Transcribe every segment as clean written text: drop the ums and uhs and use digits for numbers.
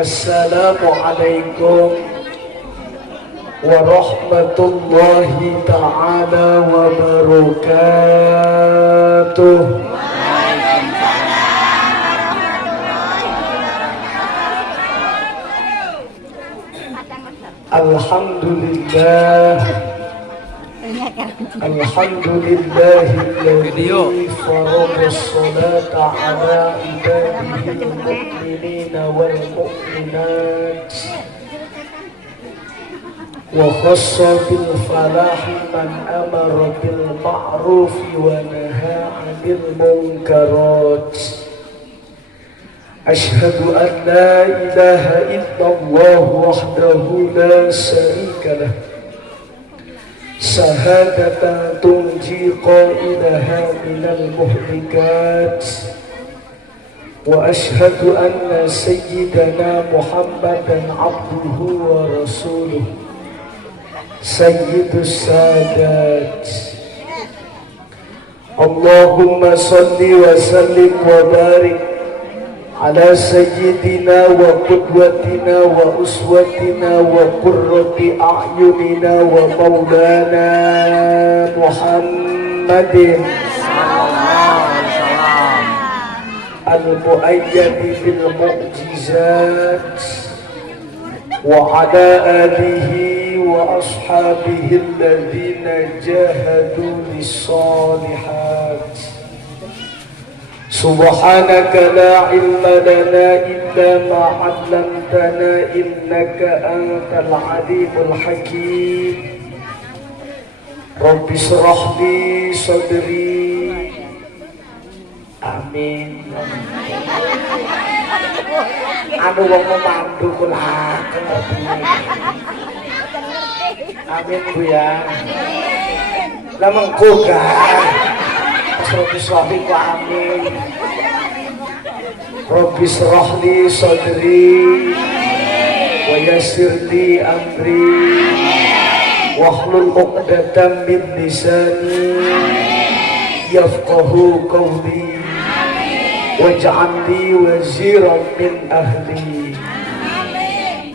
Assalamualaikum warahmatullahi ta'ala wabarakatuh. Alhamdulillah, alhamdulillahilladzi faradha sholata ala ibadihil mu'minina wal mu'minat wa khassa bil falahi man amara bil ma'rufi wa nahaa 'anil munkarat. Ashhadu an la ilaha illallah wahdahu la syarika lah, syahadatan tunji qailaha minal muhlikat. Wa ashhadu anna sayyidana Muhammadan abduhu wa rasuluh, sayyidus sadat. Allahumma salli wa sallim wa barik ala sayyidina wa qudwatina wa uswatina wa qurrati a'yunina wa maulana Muhammadin al-mu'ayyadi bil mu'jizat wa ala alihi wa ashabihi alladhina jahadu lis-salihat. Subhanaka la ilma lana illa ma 'allamtana innaka antal alimul hakim. Rabbi shrah li sadri. Amin. Anu wong memandu kula. Amin Bu ya. Lah mengko Rabbi shrahli wa amin. Rabbi shrahli sadri wa yassirli amri wahlul 'uqdatam min lisani yafqahu qawli waj'alni waziran min ahli.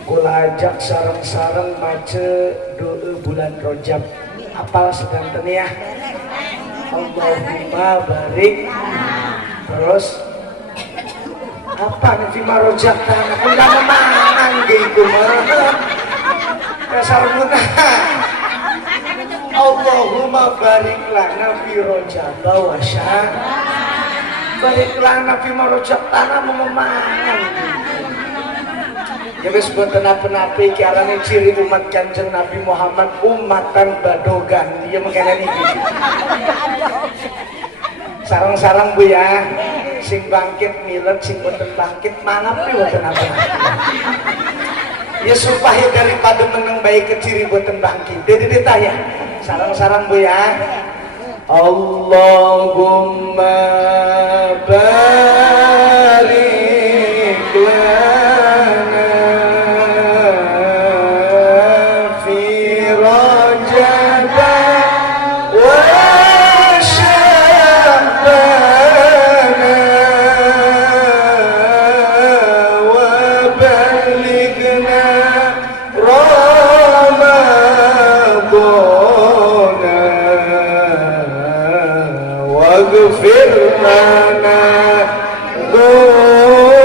Kula ajak sareng-sareng maca doa bulan Rajab. Apal sedanten ya. Allahumma barik. Terus apa nanti marojak tanah udah memangan gitu dasar munah. Allahumma barik lana fi rojab wa syah. Barik lana fi marojak tanah memangan. Ya wis boten apa-apa iki arane ciri umat Kanjeng Nabi Muhammad umatan badogan. Ya mengkene niki. Sarang-sarang Bu ya, sing bangkit milet, sing boten bangkit mangap boten apa-apa. Ya supaya daripada meneng baik ke ciri boten bangkit. Dede tanya. Sarang-sarang Bu ya. Allahumma barik lana fi Rajab wa Sya'ban wa ballighna Ramadan waghfir lana dhunubana.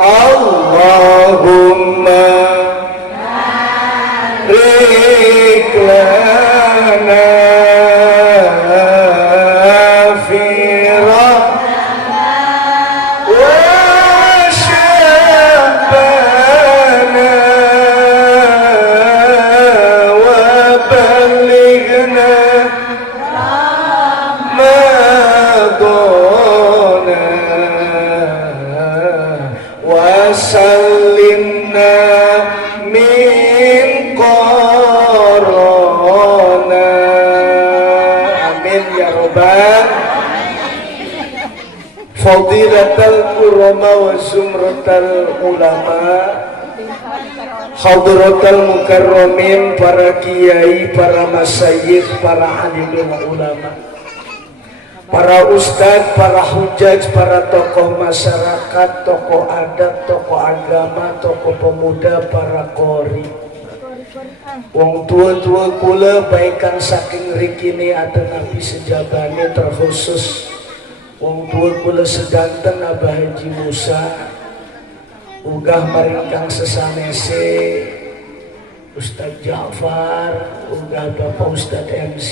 Allahumma barik lana fi Rajab wa Sya'ban wa ballighna Ramadan wa sallimna min corona. Amin ya robbal. Fadilatal kurama wa zumratal ulama, hadratal mukarramin, para kiai, para masyayikh, para alimul ulama. para ustadz, para hujaj, para tokoh masyarakat, tokoh adat, tokoh agama, tokoh pemuda, para qori. Wong tua-tua kula baikan saking rikini atau nabi sejabane terkhusus wong tua kula sedanten Abah Haji Musa ugah maringkang sesanese Ustaz Ja'far, ugah Bapak Ustaz MC,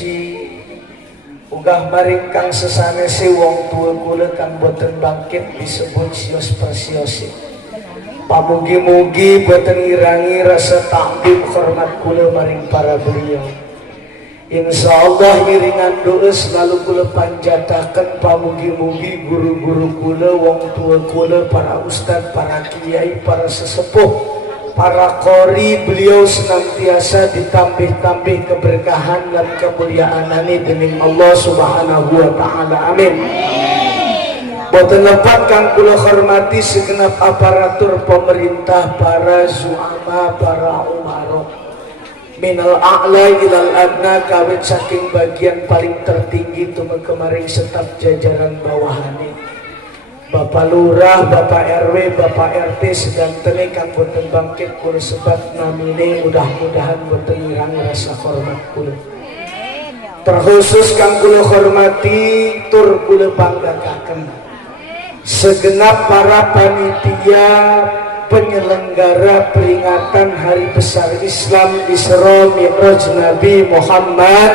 ugah maringkang sesanese wong tua kula kang boten bangkit disebut sios persiosi. Pamugi-mugi boten ngirangi rasa takdim hormat kula maring para beliau. Insyaallah ngiringan doa selalu kula panjataken pamugi-mugi guru-guru kula, wong tua kula, para ustad, para kiai, para sesepuh, para qori, beliau senantiasa ditambih-tambih keberkahan dan kemuliaanane dening Allah Subhanahu wa taala. Amin. Boten lepat kang kula hormati segenap aparatur pemerintah, para zu'ama, para umarok, minal a'la ilal adna, kawit saking bagian paling tertinggi tumeng kemaring setap jajaran bawahane. Bapak Lurah, Bapak RW, Bapak RT sedantene kang boten bangkit kula sebat namine, mudah-mudahan boten ngirangi rasa hormat kula. Terkhusus kang kula hormati tur kula banggakaken segenap para panitia penyelenggara peringatan Hari Besar Islam Isra Mi'raj Nabi Muhammad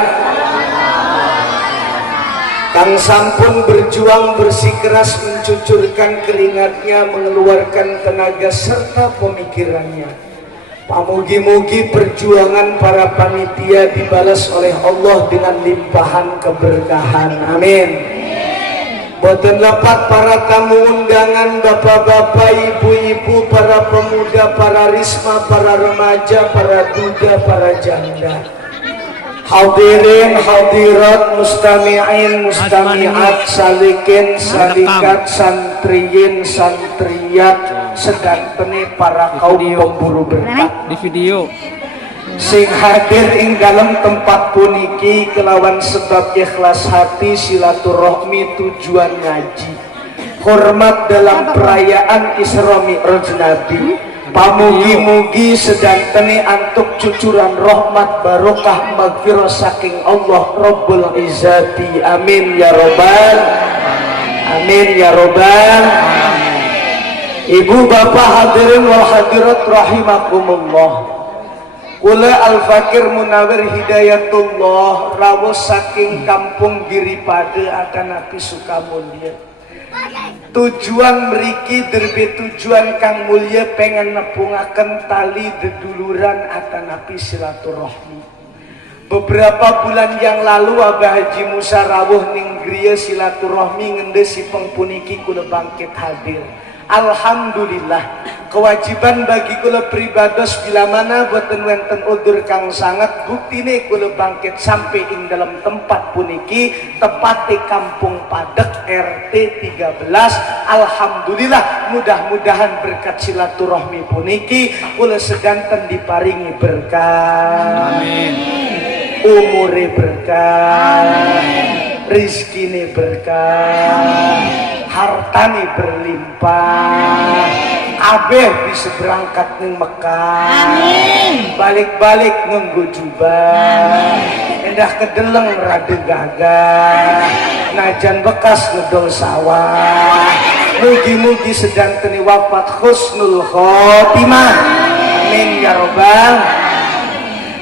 kang sampun berjuang bersikeras mencucurkan keringatnya, mengeluarkan tenaga serta pemikirannya. Pamugi-mugi perjuangan para panitia dibalas oleh Allah dengan limpahan keberkahan. Amin. Boten lepat para tamu undangan, bapak-bapak, ibu-ibu, para pemuda, para risma, para remaja, para duda, para janda, hadirin, hadirat, mustami'in, mustami'at, salikin, salikat, santriyin, santriyat, sedantene para kaum pemburu berkah di video sing hadir ing dalam tempat puniki kelawan sebab ikhlas hati, silaturahmi, tujuan ngaji, hormat dalam perayaan Isra Mi'raj Nabi. Pamugi-mugi sedantene antuk cucuran rahmat barokah magfirah saking Allah Rabbul Izzati. Amin ya robbal, amin ya robbal. Ibu bapak hadirin wal hadirat rahimakumullah. Kula Al-Fakir Munawir Hidayatullah rawuh saking kampung Giripade Atanapi Sukamulya. Tujuan mriki derbe tujuan kang mulya pengen nepungaken tali deduluran Atanapi silaturahmi. Beberapa bulan yang lalu Abah Haji Musa rawuh ning griya silaturahmi ngendesi pengpuniki kula bangkit hadir. Alhamdulillah, kewajiban bagi kula pribados bila mana boten wenten udur kang sangat, buktine kula bangkit sampai ing dalam tempat puniki tepate Kampung Padek RT 13. Alhamdulillah, mudah-mudahan berkat silaturahmi puniki kula sedanten diparingi berkah. Amin. Umure berkah, rizkine berkah, hartani berlimpah, abeh bisa berangkat ning Mekah, balik-balik nganggo jubah, endah kedeleng rada gagah, najan bekas ngedol sawah. Mugi-mugi sedantene wafat husnul khotimah. Amin ya robbal.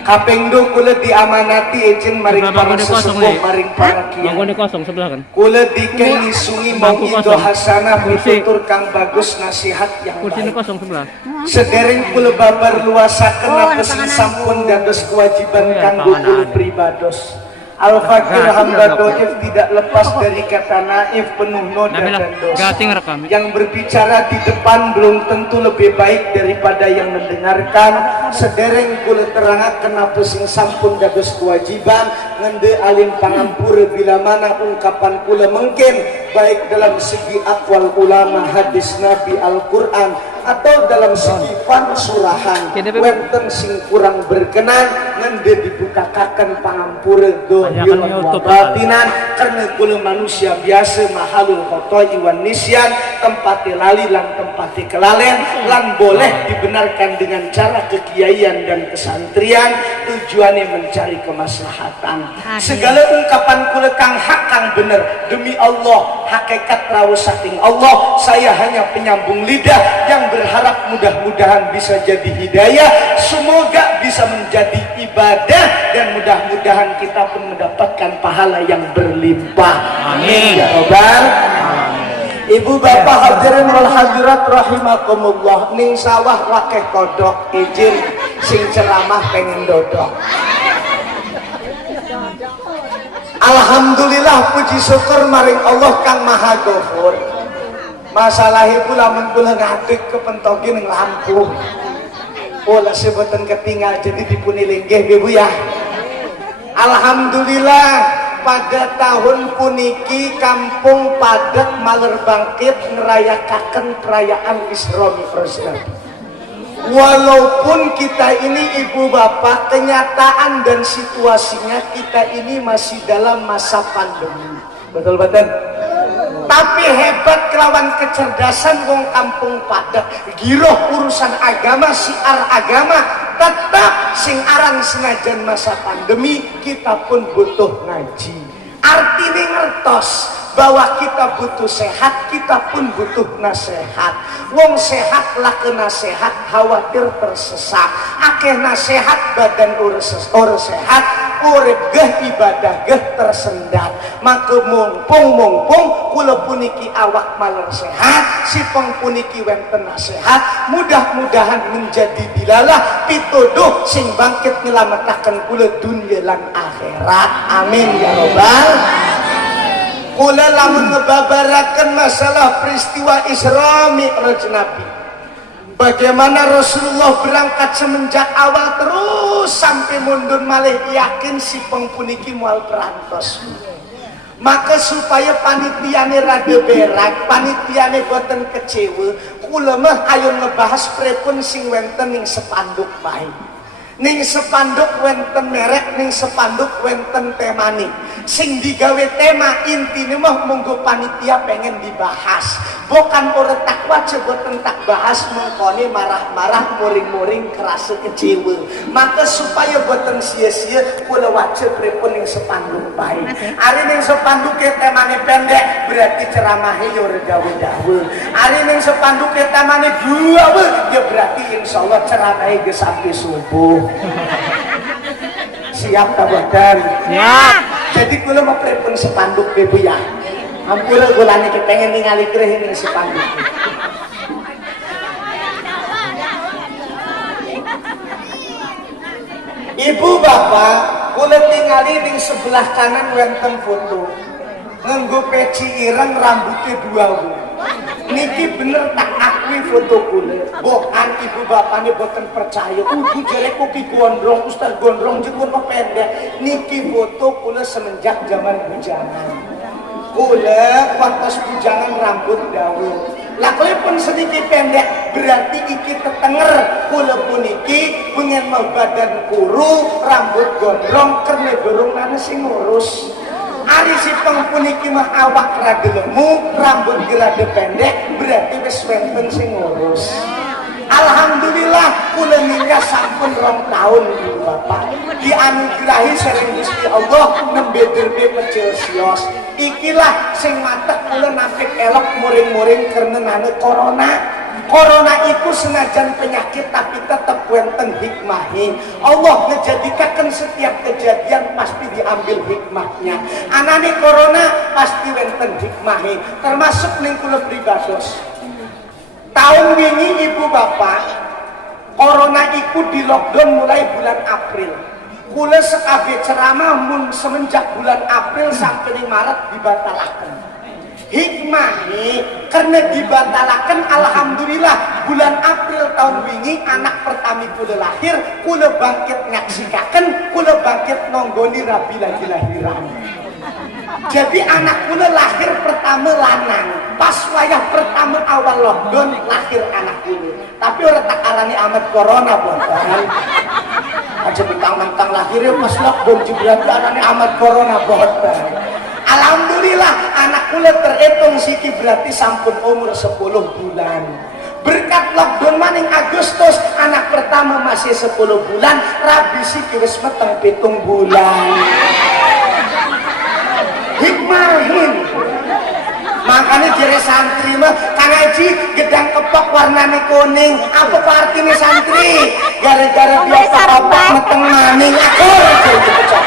Kaping 2 kula diamanati ejen maring para sesepuh, maring para kiai. Mangkone kosong sebelah kan. Kula diken ngisungi mauidho hasanah pitutur kang bagus, nasihat yang Kursine baik. kosong sebelah. Sedereng kula babar luasaken apa sing sampun dados kewajiban kanggo kula pribados. Al-Fakir hamba doif tidak lepas dari kata naif, penuh noda dan dosa. Yang berbicara di depan belum tentu lebih baik daripada yang mendengarkan. Sedereng kula terangaken apa sing sampun dados kewajiban ngende alim pangampura bila mana ungkapan kula mungkin baik dalam segi aqwal ulama, hadis Nabi, Al-Quran, atau dalam segi fansurahan wenten sing kurang berkenan ngende dibukakan pangampura dohir wa batinan karena kula manusia biasa mahalul khotoi wan nisyan tempati lali lan tempati kelalen lan boleh dibenarkan dengan cara kekiaian dan kesantrian tujuannya mencari kemaslahatan. Segala ungkapan kula kang hak kang bener demi Allah hakikat rawuh saking Allah, saya hanya penyambung lidah yang berharap mudah-mudahan bisa jadi hidayah, semoga bisa menjadi ibadah dan mudah-mudahan kita pun mendapatkan pahala yang berlimpah. Amin ya robbal. Ibu bapak hadirin wal hadirat rahimakumullah, ning sawah wakeh kodok izin sing ceramah pengen dodok. Alhamdulillah puji syukur maring Allah kang maha ghafur. Masalah ibu lamun kula ngadeg kepentogi ning lampu. Pola sebutan ketinggal jadi dipuni lenggeh ibu ya. Alhamdulillah pada tahun puniki kampung Padat Maler Bangkit ngerayakan perayaan Isra Mi'raj Nabi. Walaupun kita ini ibu bapak kenyataan dan situasinya kita ini masih dalam masa pandemi, betul-betul. Tapi hebat kelawan kecerdasan wong kampung Padat, giroh urusan agama, siar agama, tetap sing aran senajan masa pandemi kita pun butuh ngaji. Artinya ngertos bahwa kita butuh sehat, kita pun butuh nasihat. Wong sehat lah ke nasihat, khawatir tersesat. Akeh nasihat badan urus sehat, urip geh ibadah geh tersendat. Maka mumpung kula puniki awak maler sehat, si pengpuniki wenten nasihat, mudah-mudahan menjadi dilalah pituduh sing bangkit nyelametaken kula dunya lan akhirat. Amin ya robbal. Kula lamun ngebabarakan masalah peristiwa Isra Mi'raj Nabi, bagaimana Rasulullah berangkat semenjak awal terus sampai mundur malih yakin si pengpuniki mual perantos. Maka supaya panitiane rada berak, panitiane boten kecewa, kula mah ayo ngebahas pripun sing wenten ning sepanduk bae. Ning sepanduk wenten merek, ning sepanduk wenten temani. Sing digawe tema intine mah monggo panitia pengen dibahas. Bukan orang takwa coba tak bahas mengkoni marah-marah muring-muring kerasa kecewa. Maka supaya boten sia-sia kula waca pripun ning sepanduk bae. Ari ning sepanduk temane pendek berarti ceramahe yo redawe-dawe. Ari ning sepanduk temane duawe ya berarti insyaallah ceramahe ge sampai subuh. Siap ta boten? Siap. Jadi kula mau pripun sepanduk ibu ya. Ampun gulane kepengen ningali kreh ning sepanduk. Ibu bapak, kula ningali ning sebelah kanan wonten foto. Nganggo peci ireng rambutnya dua. Niki bener tak akui foto kula. Bokan ibu bapaknya boten percaya. Udah jelek kopi gondrong, Ustaz gondrong jeung pendek. Niki foto kula semenjak zaman bujangan. Kula waktu bujangan rambut daun. Lakulipun sedikit pendek berarti iki tetenger. Kula puniki pengen mau badan kuru, rambut gondrong karena dorong nana sing ngurus. Ari si pengpuniki mah awak rada lemu, rambut rada pendek, berarti wis wenten sing ngurus. Alhamdulillah kula ninggal sampun 2 tahun ibu bapak. Dianugerahi saking Gusti Allah nembe derbe pecel sios. Ikilah sing matek kula nafik elok muring-muring karena nane corona. Corona itu senajan penyakit tapi tetap wenten hikmahnya. Allah ngejadikakan setiap kejadian pasti diambil hikmahnya. Anane corona pasti wenten hikmahnya. Termasuk ning kula pribados. Tahun wingi ibu bapak, corona itu di lockdown mulai bulan April. Kula sekabeh ceramah mun semenjak bulan April sampai di Maret dibatalakan. Hikmahnya karena dibatalakan, alhamdulillah bulan April tahun wingi anak pertama kula lahir, kula bangkit ngaksikaken, kula bangkit nonggoni rabi lagi lahiran. Jadi anak kula lahir pertama lanang, pas wayah pertama awal lockdown lahir anak kula. Tapi orang tak arani amat corona buatan. aja mentang-mentang lahirnya pas lockdown berarti anaknya amat corona boten. Alhamdulillah anak kula terhitung siki berarti sampun umur 10 bulan. Berkat lockdown maning Agustus anak pertama masih 10 bulan, rabi siki wis meteng 7 bulan. Hikmahin. Makanya jere santri mah Kang Haji gedang kepok warnane kuning. Apa kok artinya santri? Gara-gara dia kepok meteng maning aku gitu cocok.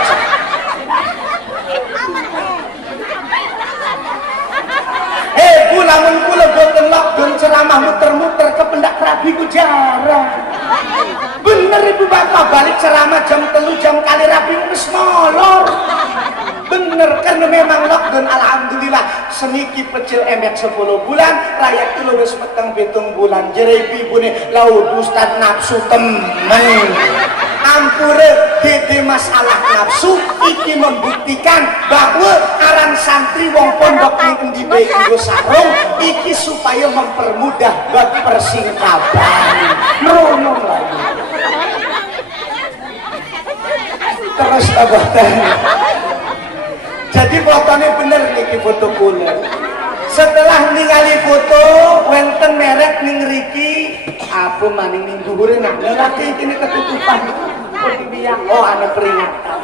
Bu lamun kula boten lockdown ceramah muter-muter ke pendak rabi ku jarang. Bener ibu bapak balik ceramah jam 3 jam kali rabi wis molor. Bener karena memang lockdown alhamdulillah seniki pecil emek 10 bulan rakyat itu wis meteng 7 bulan jere ibune laut ustad nafsu temen ampure dede masalah nafsu iki membuktikan bahwa aran santri wong pondok ning endi bae nggo sarung iki supaya mempermudah buat persingkapan merono lagi terus abatan. Jadi fotonya bener nih foto kula. Setelah ningali foto, wenten merek ning riki, apa maning ning dhuwure nak lagi ini ketutupan. Oh, ada peringatan.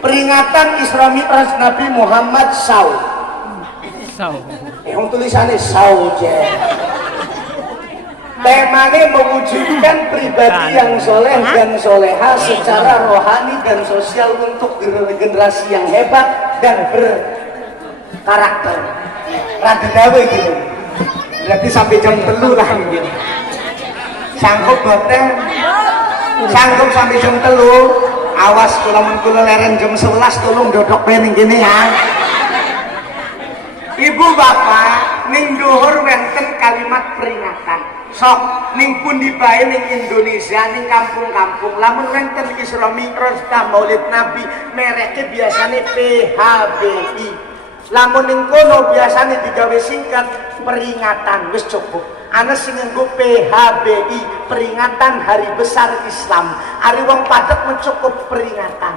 Peringatan Isra Mi'raj Nabi Muhammad SAW. Yang tulisannya sauje. Temanya mewujudkan pribadi yang soleh dan soleha secara rohani dan sosial untuk generasi yang hebat dan berkarakter. Rada dawe gitu. Berarti sampai jam 3 lah gitu. Sanggup boten? Sanggup sampai jam 3. Awas kula leren jam 11 tolong dodok bening gini ya. Ibu bapak ning dhuwur wonten kalimat peringatan. Sok ning pundi bae ning Indonesia ning kampung-kampung lamun wonten Isra Mi'raj ta Maulid Nabi mereke biasane PHBI. Lamun ning kono biasane digawe singkat peringatan wis cukup. Ana sing nganggo PHBI peringatan Hari Besar Islam. Ari wong padet mencukup peringatan.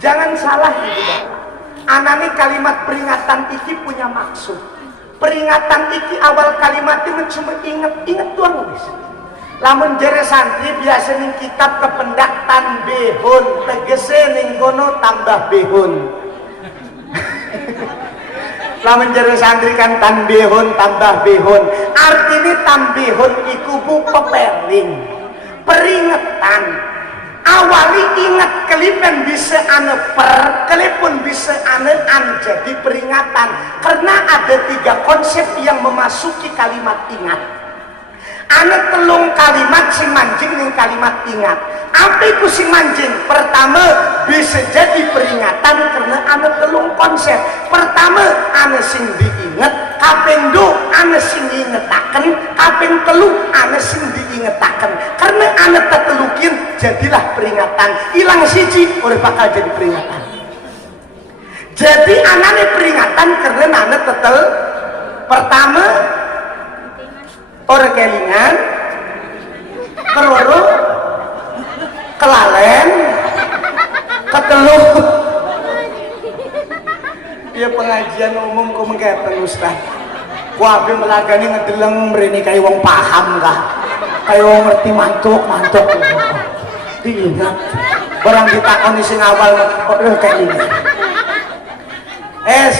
Jangan salah Ibu Bapak. Anane kalimat peringatan iki punya maksud. Peringatan iki awal kalimat ini cuma inget doang guys. Lamun jere santri biasa ning kitab kependak tanbihun tegese ning kono tambah bihun. Lamun jere santri kan tanbihun tambah bihun. Artine tanbihun iku bu pepeling. Peringatan. Awali ingat kelipan bisa ane kelipun bisa ane jadi peringatan karena ada 3 konsep yang memasuki kalimat ingat. Ane telung kalimat sing mancing ning kalimat ingat. Apa itu sing mancing? Pertama bisa jadi peringatan karena ane telung konsep. Pertama ane sing diingat. Kaping 2 ane sing diingetaken, kaping 3 ane sing diingetaken. Karena ane tetelukin jadilah peringatan. Hilang siji oleh bakal jadi peringatan. Jadi anane peringatan karena ane tetel. Pertama orang kelingan, keloro kelalen, ketelu. Dia pengajian umum kok mengketen Ustaz. Kuabe melagani ngedeleng mrene kaya wong paham kah? Kaya wong ngerti mantuk. Diingat. Barang ditakoni sing awal kok kayak ini.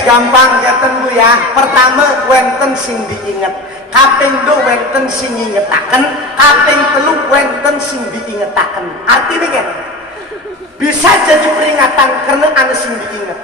Gampang keten Bu ya. Pertama wenten sing diinget. Kaping 2 wenten sing ngingetaken, kaping 3 wenten sing diingetaken. Artinya kan bisa jadi peringatan karena ana sing diinget.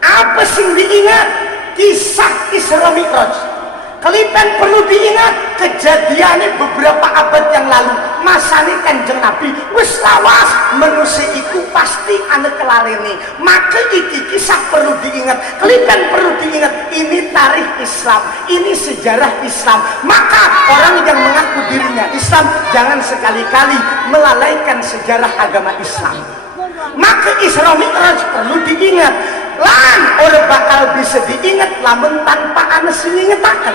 Apa sing diingat? Kisah Isra Mi'raj. Kalian perlu diingat kejadiannya beberapa abad yang lalu. Masane Kanjeng Nabi wis lawas manusia iku pasti ana kelalene. Maka iki kisah perlu diingat. Kalian perlu diingat ini tarikh Islam, ini sejarah Islam. Maka orang yang mengaku dirinya Islam jangan sekali-kali melalaikan sejarah agama Islam. Maka Isra Mi'raj perlu diingat. Lan orang bakal bisa diingat lamun tanpa ana sing ngingetaken.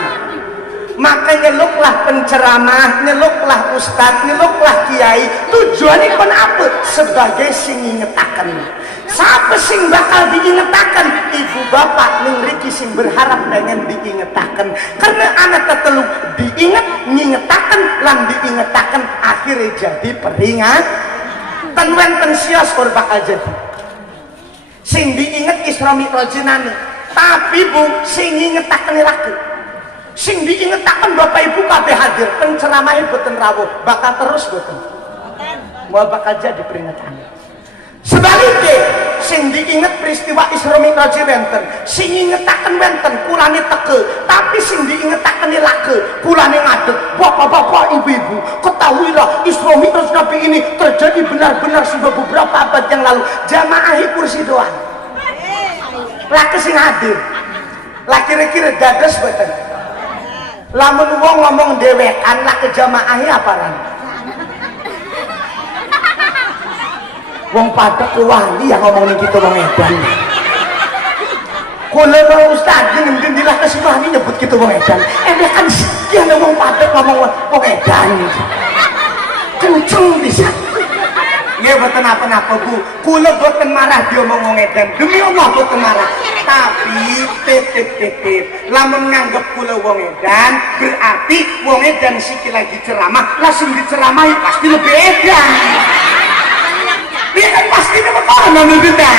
Maka nyeluklah penceramah, nyeluklah ustadz, nyeluklah kiai. Tujuannya pun apa? Sebagai sing ngingetaken. Siapa sing bakal diingetaken? Ibu bapak ning riki sing berharap pengen diingetaken. Karena anak teteluk diinget, ngingetaken lan diingetaken akhirnya jadi peringat. Ten wenten sios or bakal jadi. Sing diinget Isra Mi'rajinane, tapi bu sing ngingetaken laki. Sing diingetaken bapak ibu kabeh hadir, penceramahnya boten rawuh, bakal terus boten. Mau bakal jadi peringatan. Sebaliknya, sing diinget peristiwa Isra Mi'raj wenten, sing ngingetaken wenten, kulane teke, tapi sing diingetaken lake, kulane ngadeg. Bapak-bapak, ibu-ibu, ketahuilah Isra Mi'raj Nabi ini terjadi benar-benar sudah beberapa abad yang lalu. Jamaahi kursi doang. Lake sing hadir. Lah kira-kira dados boten. Lamun wong ngomong dewekan lah ke jamaahnya aparan? Wong pada kewangi yang ngomongin kita wong edan. Kula mau ustaz ngendilah kesuwani nyebut kita wong edan. Kan sekian wong pada ngomong wong edan. Kenceng bisa. Ya boten apa-apa bu, kula boten marah dia ngomong edan, demi Allah boten marah. Tapi titip lamun nganggep kula wong edan, berarti wong edan siki lagi ceramah, langsung diceramahi pasti lebih edan. Dia kan pasti nemekono nurutnya.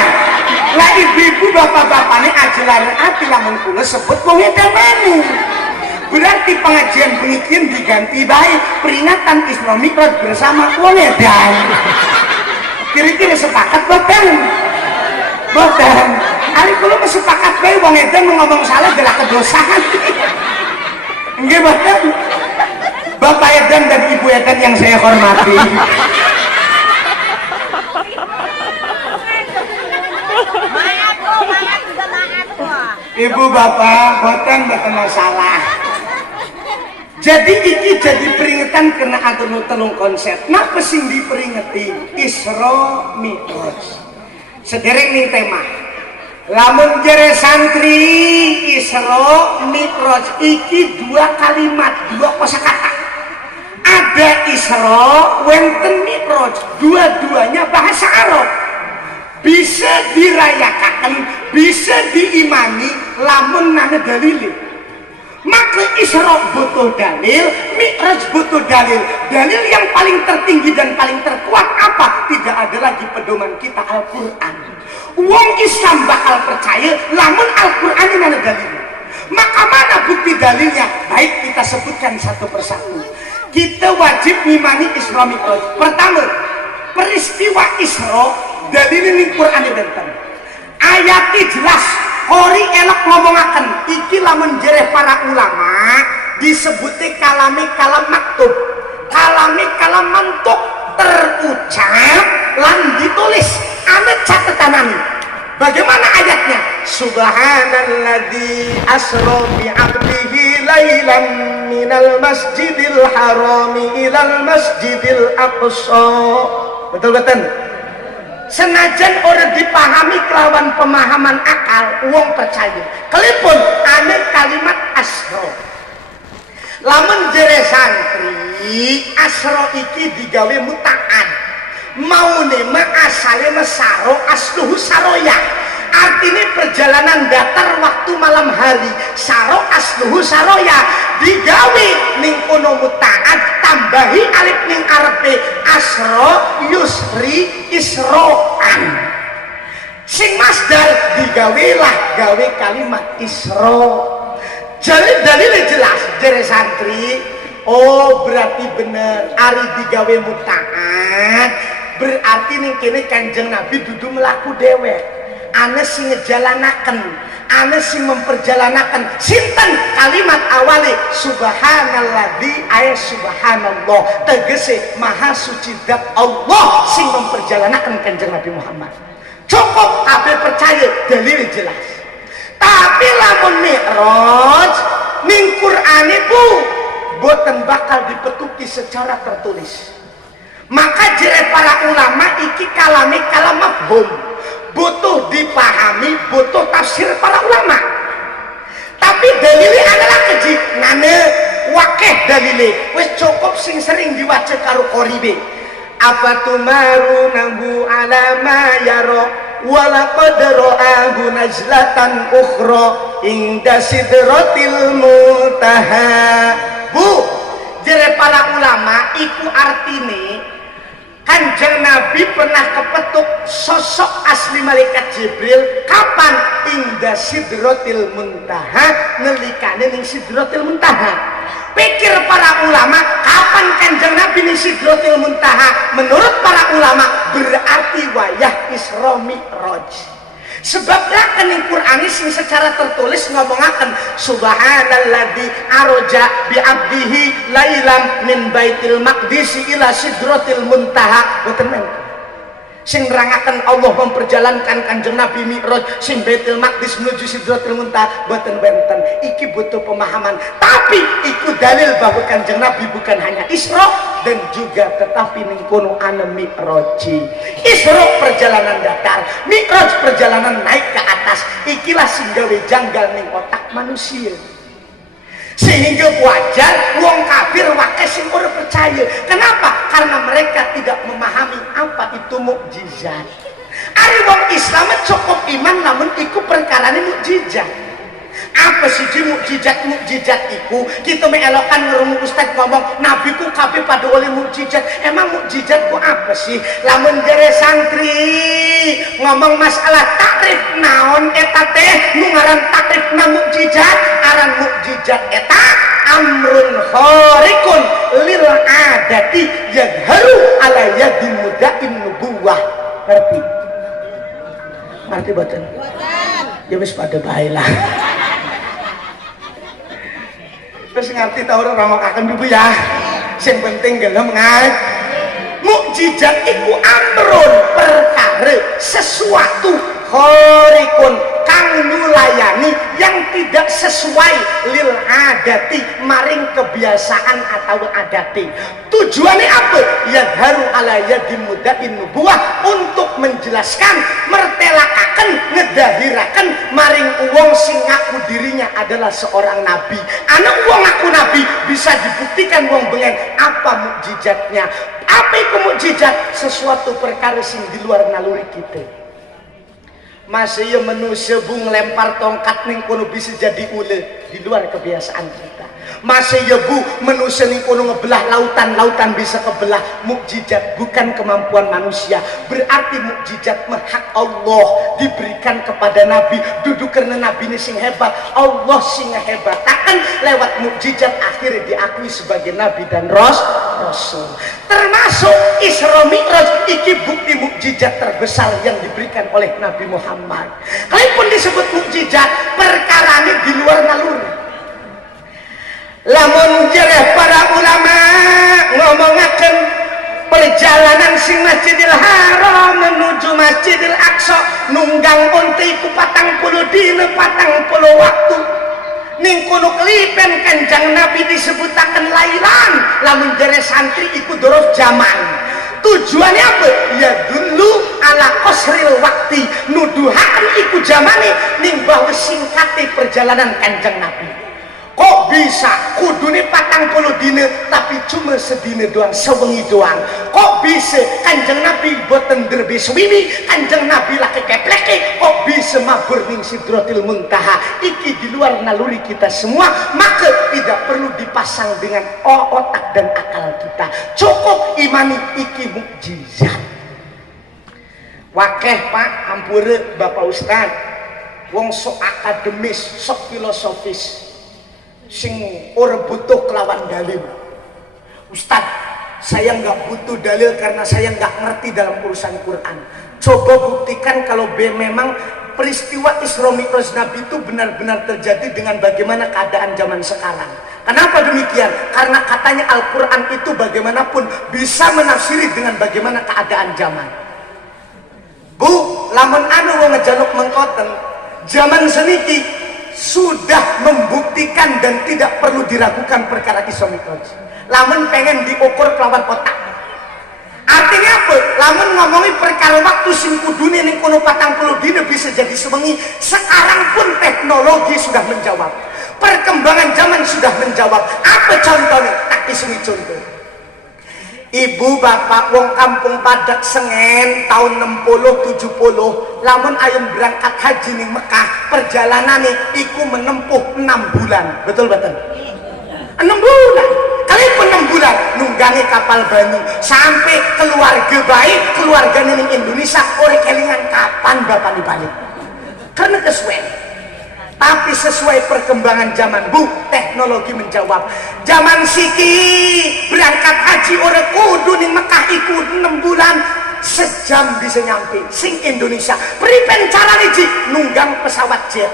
Lah ibu-ibu bapak-bapak ini ajaran hati lamun kula sebut wong edan mana. Berarti pengajian pengikian diganti baik peringatan Isra Mi'raj bersama wong edan. Kira-kira sepakat boten? Boten. Ari kula sepakat bae wong edan ngomong salah adalah kedosaan. Nggih boten? Bapak edan dan Ibu edan yang saya hormati. Ibu bapak boten masalah. Jadi iki jadi peringatan kena atur telung konsep. Napa sing diperingati? Isra Mi'raj. Sedereng ning tema. Lamun jere santri Isra Mi'raj iki dua kalimat, dua kosakata. Ada Isra, wenten Mi'raj. Dua-duanya bahasa Arab. Bisa dirayakan, bisa diimani lamun nana dalile. Maka Isra butuh dalil, Mi'raj butuh dalil. Dalil yang paling tertinggi dan paling terkuat apa? Tidak ada lagi pedoman kita Al-Quran. Wong Islam bakal percaya lamun Al-Quran ini ada dalil. Maka mana bukti dalilnya? Baik kita sebutkan satu persatu. Kita wajib ngimani Isra Mi'raj. Pertama, peristiwa Isra dalil ini Quran benten. Ayatnya jelas. Kori elok ngomongaken iki lamun jereh para ulama disebutnya kalami kalam maktub, kalami kalam mantuk terucap lan ditulis. Ada catatan. Bagaimana ayatnya? Subhanalladzi asra bi 'abdihi lailan minal masjidil harami ilal masjidil aqsa. Betul-betul. Senajan orang dipahami kelawan pemahaman akal, wong percaya. Kelipun ane kalimat asro. Lamun jere santri, asro iki digawe muta'an. Mau nema asale mesaro asluhu saroya. Artinya perjalanan datar waktu malam hari. Saro asluhu saroya. Digawe ning kono muta'an, tambahi alif ning arepe asro yusri isro'an. Sing masdar digawelah gawe kalimat isro. Jadi dalilnya jelas jere santri. Oh berarti bener ari digawe muta'an, berarti ning kene Kanjeng Nabi dudu melaku dewek. Ane sing ngejalanaken, ane sing memperjalanaken. Sinten kalimat awali subhanalladzi ayat subhanallah, tegese maha suci zat Allah sing memperjalanaken Kanjeng Nabi Muhammad. Cukup kabeh percaya dalil jelas. Tapi lamun Mi'raj ning Qur'an iku boten bakal dipetuki secara tertulis. Maka jere para ulama iki kalami kalam mafhum, butuh dipahami, butuh tafsir para ulama. Tapi dalilnya adalah keji nane wis cukup sing sering diwaca karo qoribe. Apa tumaru nahu ala ma yara walaqad ra'ahu najlatan ukhra inda sidratil muntaha. Bu, jere para ulama iku artine Kanjeng Nabi pernah kepetuk sosok asli malaikat Jibril kapan? Inda sidratil muntaha, nelikane ning sidratil muntaha. Pikir para ulama, kapan Kanjeng Nabi ning sidratil muntaha? Menurut para ulama berarti wayah Isra Mi'raj. Sebab lakan yang Qur'ani sing secara tertulis ngomongaken subhanalladzi aroja bi abdihi lailam min baitil maqdis ila sidratil muntaha. Boten men sing nerangaken Allah memperjalankan Kanjeng Nabi Mi'raj sing Baitul Maqdis menuju Sidratul Muntaha, boten benten. Iki butuh pemahaman, tapi iku dalil bahwa Kanjeng Nabi bukan hanya Isra dan juga tetapi ning kono ana Mi'raji. Isra perjalanan datar, Mi'raj perjalanan naik ke atas. Ikilah sing gawe janggal ning otak manusia. Sehingga wajar wong kafir wae sing ora percaya. Kenapa? Karena mereka tidak memahami apa itu mukjizat. Ari wong Islam cukup iman namun iku perkarane mukjizat. Apa sih mukjizat iku? Kita meelokan ngerungu ustaz ngomong nabi ku kabeh pada oleh mukjizat. Emang mukjizat ku apa sih? Lamun jere santri ngomong masalah takrif naon eta teh nu ngaran takrifna mukjizat, aran mukjizat eta amrun khariqun lil adati yadharu ala yadi mudain nubuwah. Ngerti? Ngerti boten? Ya wis pada bae lah. Terus ngerti tau ora ramakaken dulu ya. Sing penting gelem ngat. Mukjizat iku amrun perkara sesuatu khariqun kang nulayani yang tidak sesuai lil adati maring kebiasaan atau adati. Tujuannya apa? Yadharu ala yadi mudain nubuwah, untuk menjelaskan mertelakaken ngedahiraken maring wong sing ngaku dirinya adalah seorang nabi. Anak wong ngaku nabi bisa dibuktikan wong bengen apa mukjizatnya. Apa itu mukjizat? Sesuatu perkara sing di luar naluri kita. Masih ya manusia bung lempar tongkat ning kono bisa jadi ule di luar kebiasaan kita. Masih ya bu manusia ning kono ngebelah lautan bisa kebelah. Mukjizat bukan kemampuan manusia. Berarti mukjizat hak Allah diberikan kepada nabi. Duduk karena nabi ini sing hebat, Allah sing ngehebataken lewat mukjizat akhirnya diakui sebagai nabi dan rasul. Termasuk Isra Mi'raj iki bukti mukjizat terbesar yang diberikan oleh Nabi Muhammad. Kalaupun disebut mukjizat, perkara ini di luar naluri. Lamun jareh para ulama ngomongaken perjalanan sing Masjidil Haram menuju Masjidil Aqsa nunggang onte iku 40 dina 40 waktu. Ning kono kelipen Kanjeng Nabi disebutaken lailan, lamun jere santri iku dorof zaman. Tujuannya apa? Ya dulu ala qasril wakti, nuduhan iku zamane ning bahwa singkate perjalanan Kanjeng Nabi. Kok bisa kudune 40 dina tapi cuma sedina doang, sewengi doang. Kok bisa Kanjeng Nabi boten derbe suwiwi, Kanjeng Nabi laki kepleke, kok bisa mabur ning Sidratil Muntaha. Iki di luar naluri kita semua, maka tidak perlu dipasang dengan otak dan akal kita. Cukup imani iki mukjizat. Wakeh Pak, hampure Bapak Ustad, wong sok akademis, sok filosofis, sing ora butuh kelawan dalil. Ustaz, saya nggak butuh dalil karena saya nggak ngerti dalam urusan Quran. Coba buktikan kalau memang peristiwa Isra Mi'raj Nabi itu benar-benar terjadi dengan bagaimana keadaan zaman sekarang. Kenapa demikian? Karena katanya Al-Quran itu bagaimanapun bisa menafsiri dengan bagaimana keadaan zaman. Bu, lamun anu wong ngejaluk mengkoten, zaman seniki sudah membuktikan dan tidak perlu diragukan perkara Isra Mi'raj. Lamun pengen diukur kelawan otak. Artinya apa? Lamun ngomongi perkara waktu sing kudune ning kono 40 dina bisa jadi sewengi. Sekarang pun teknologi sudah menjawab. Perkembangan zaman sudah menjawab. Apa contohnya? Tak isungi contoh. Ibu bapak wong kampung Padak Sengen tahun 60-70 lamun ayam berangkat haji ning Mekah, perjalanannya iku menempuh 6 bulan. Betul betul. 6 bulan. Kali pun 6 bulan nunggangi kapal banyu sampai keluarga baik, keluarga ning Indonesia ora kelingan kapan bapak balik. Karena kesuwen. Tapi sesuai perkembangan zaman, Bu, teknologi menjawab. Zaman siki berangkat haji ora kudu ning Mekah iku 6 bulan, sejam bisa nyampe. Sing Indonesia pripen carane Ji nunggang pesawat jet.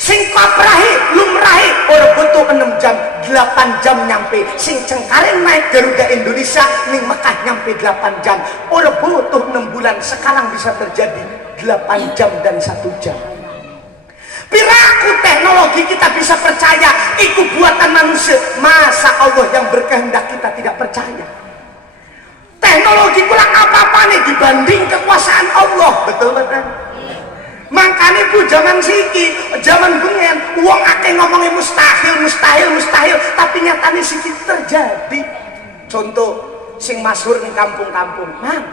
Sing kaprahe lumrahe ora butuh 6 jam, 8 jam nyampe. Sing Cengkareng naik Garuda Indonesia ning Mekah nyampe 8 jam. Ora butuh 6 bulan, sekarang bisa terjadi 8 jam dan 1 jam. Piraku teknologi kita bisa percaya itu buatan manusia. Masa Allah yang berkehendak kita tidak percaya? Teknologi kurang apa-apa nih dibanding kekuasaan Allah. Betul betul. Makanya bu zaman siki, zaman bengen, uang akeh ngomongin mustahil, tapi nyatanya siki terjadi. Contoh sing masyhur ning kampung-kampung, Mang,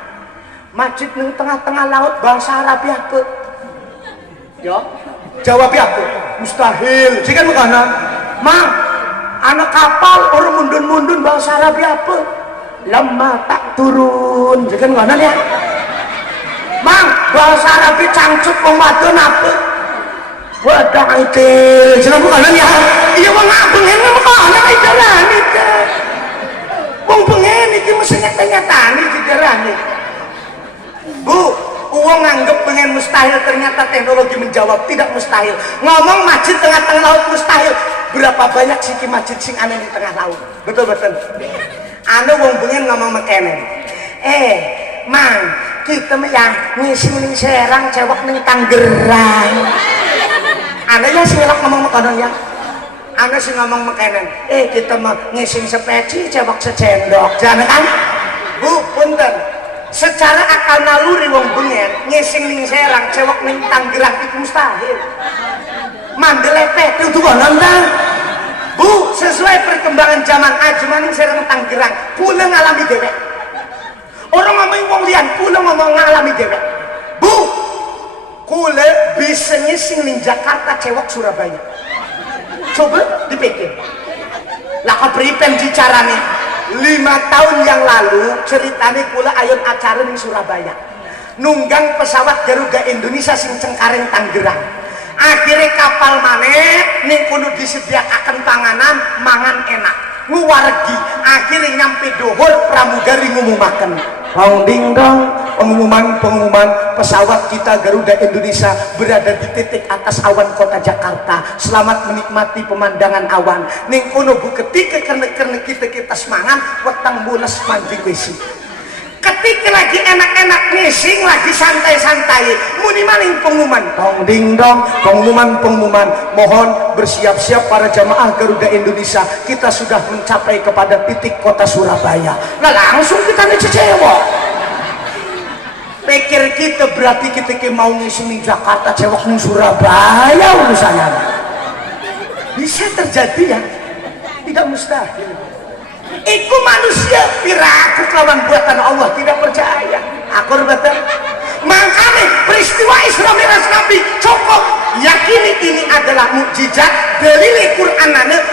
masjid ning tengah-tengah laut bahasa Arab ya ke? Yo. Jawab ya aku, mustahil. Jika makanan, Mang, anak kapal orang mundun bahasa Arab ya apa? Lama tak turun. Jika makanan ya, Mang, bahasa Arab cangcut pembaton apa? Wadah itu. Jika makanan ya, iya bang abeng ini makanan ijaran itu. Bang pengen itu mestinya kenyataan itu ijaran itu. Bu. Uang nganggep pengen mustahil, ternyata teknologi menjawab tidak mustahil. Ngomong masjid tengah-tengah laut mustahil, berapa banyak sih masjid sing aneh di tengah laut? Betul anu wong pengen ngomong mekenen. Mang, kita yang ngisi ning Serang cewek ning Tangerang. Anu ya sing ngomong mekenen ya. Anu sing ngomong mekenen. Kita mah ngisi sepeci cewek secendok. Jangan kan? Bu, punten. Secara akal naluri wong bengen ngising ning Serang cewek ning Tangerang itu mustahil. Mandelepe itu nonton. Bu, sesuai perkembangan zaman aja ning Serang Tangerang kula ngalami dewek. Orang ngomong wong lian kula ngomong ngalami dewek. Bu, kula bisa ngising ning Jakarta cewek Surabaya. Coba dipikir. Lah kepripen bicarane? 5 tahun yang lalu ceritanya pula ayun acara di Surabaya nunggang pesawat Garuda Indonesia sing Cengkareng Tangerang. Akhirnya kapal maneh ning kudu disediakaken panganan mangan enak nguwargi. Akhirnya nyampe dohor pramugari ngumumaken ding dong pengumuman pesawat kita Garuda Indonesia berada di titik atas awan kota Jakarta. Selamat menikmati pemandangan awan. Ning kono bu ketika karena kita semangat wetang mules mandi besi. Ketika lagi enak-enak ngising lagi santai-santai muni maling pengumuman ding dong pengumuman. Mohon bersiap-siap para jamaah Garuda Indonesia, kita sudah mencapai kepada titik kota Surabaya. Nah langsung kita ngecewok. Pikir kita berarti kita mau ngisi di Jakarta cewek di Surabaya urusannya. Bisa terjadi ya, tidak mustahil. Iku manusia piraku kawan buatan Allah tidak percaya. Aku betul. Makanya peristiwa Isra Mi'raj Nabi cukup yakini ini adalah mukjizat dalil Quran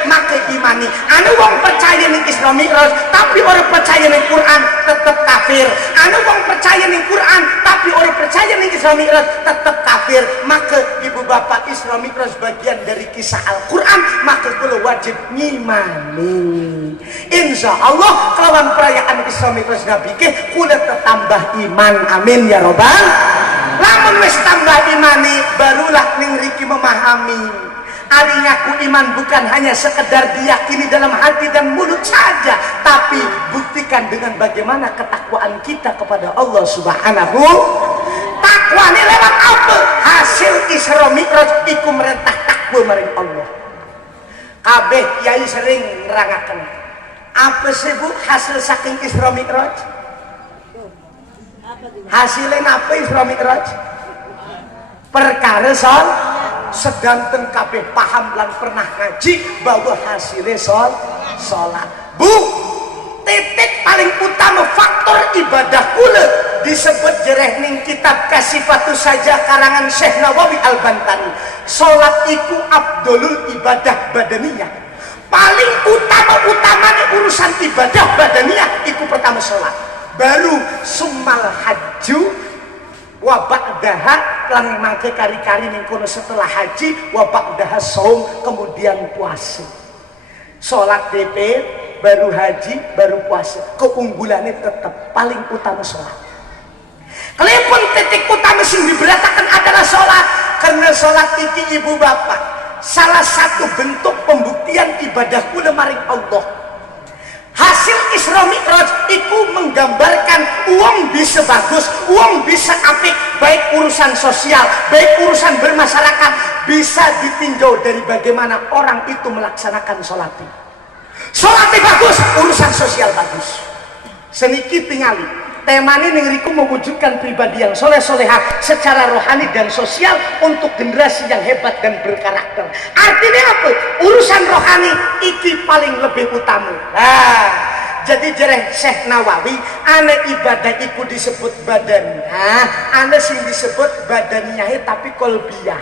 maka imani. Anu wong percaya ning Isra Mi'raj tapi orang percaya ning Quran tetap kafir. Anu wong percaya ning Quran tapi orang percaya ning Isra Mi'raj tetap kafir. Maka ibu bapak Isra Mi'raj bagian dari kisah Al-Quran, maka kula wajib ngimani. Insya Allah kelawan perayaan Isra Mi'raj Nabi ke kula tetambah iman. Amin ya robbal. Lamun wis tambah imani barulah ning riki memahami arinya ku iman bukan hanya sekedar diyakini dalam hati dan mulut saja, tapi buktikan dengan bagaimana ketakwaan kita kepada Allah Subhanahu. Takwa ini lewat apa? Hasil Isra Mi'raj iku merentah takwa maring Allah. Kabeh kiai sering nerangaken apa sih bu hasil saking Isra Mi'raj? Hasilnya apa Isra Mi'raj? Perkara sedanten kabeh paham lan pernah ngaji bahwa hasilnya sholat. Bu, titik paling utama faktor ibadah kula disebut jereh ning kitab Kasifatus Saja karangan Syekh Nawawi Al-Bantani. Sholat iku abdulul ibadah badaniyah. Paling utama-utamanya urusan ibadah badaniyah iku pertama sholat, baru summal haju wa ba'daha lan mangke kari-kari ning kono setelah haji wa ba'daha saum, kemudian puasa. Sholat DP baru haji baru puasa, keunggulannya tetap paling utama sholat. Kalaupun titik utama sing diberatakan adalah sholat, karena sholat iki ibu bapak salah satu bentuk pembuktian ibadah kula maring Allah. Hasil Isra Mi'raj itu menggambarkan uang bisa bagus, uang bisa apik, baik urusan sosial, baik urusan bermasyarakat, bisa ditinjau dari bagaimana orang itu melaksanakan sholatnya. Sholatnya bagus, urusan sosial bagus. Seniki tingali temani ningriku mewujudkan pribadi yang soleh-solehah secara rohani dan sosial untuk generasi yang hebat dan berkarakter. Artinya apa? Urusan rohani iki paling lebih utama. Nah, jadi jereh Syekh Nawawi, ane ibadah iku disebut badan, ane sing disebut badaniyah tapi kolbiyah.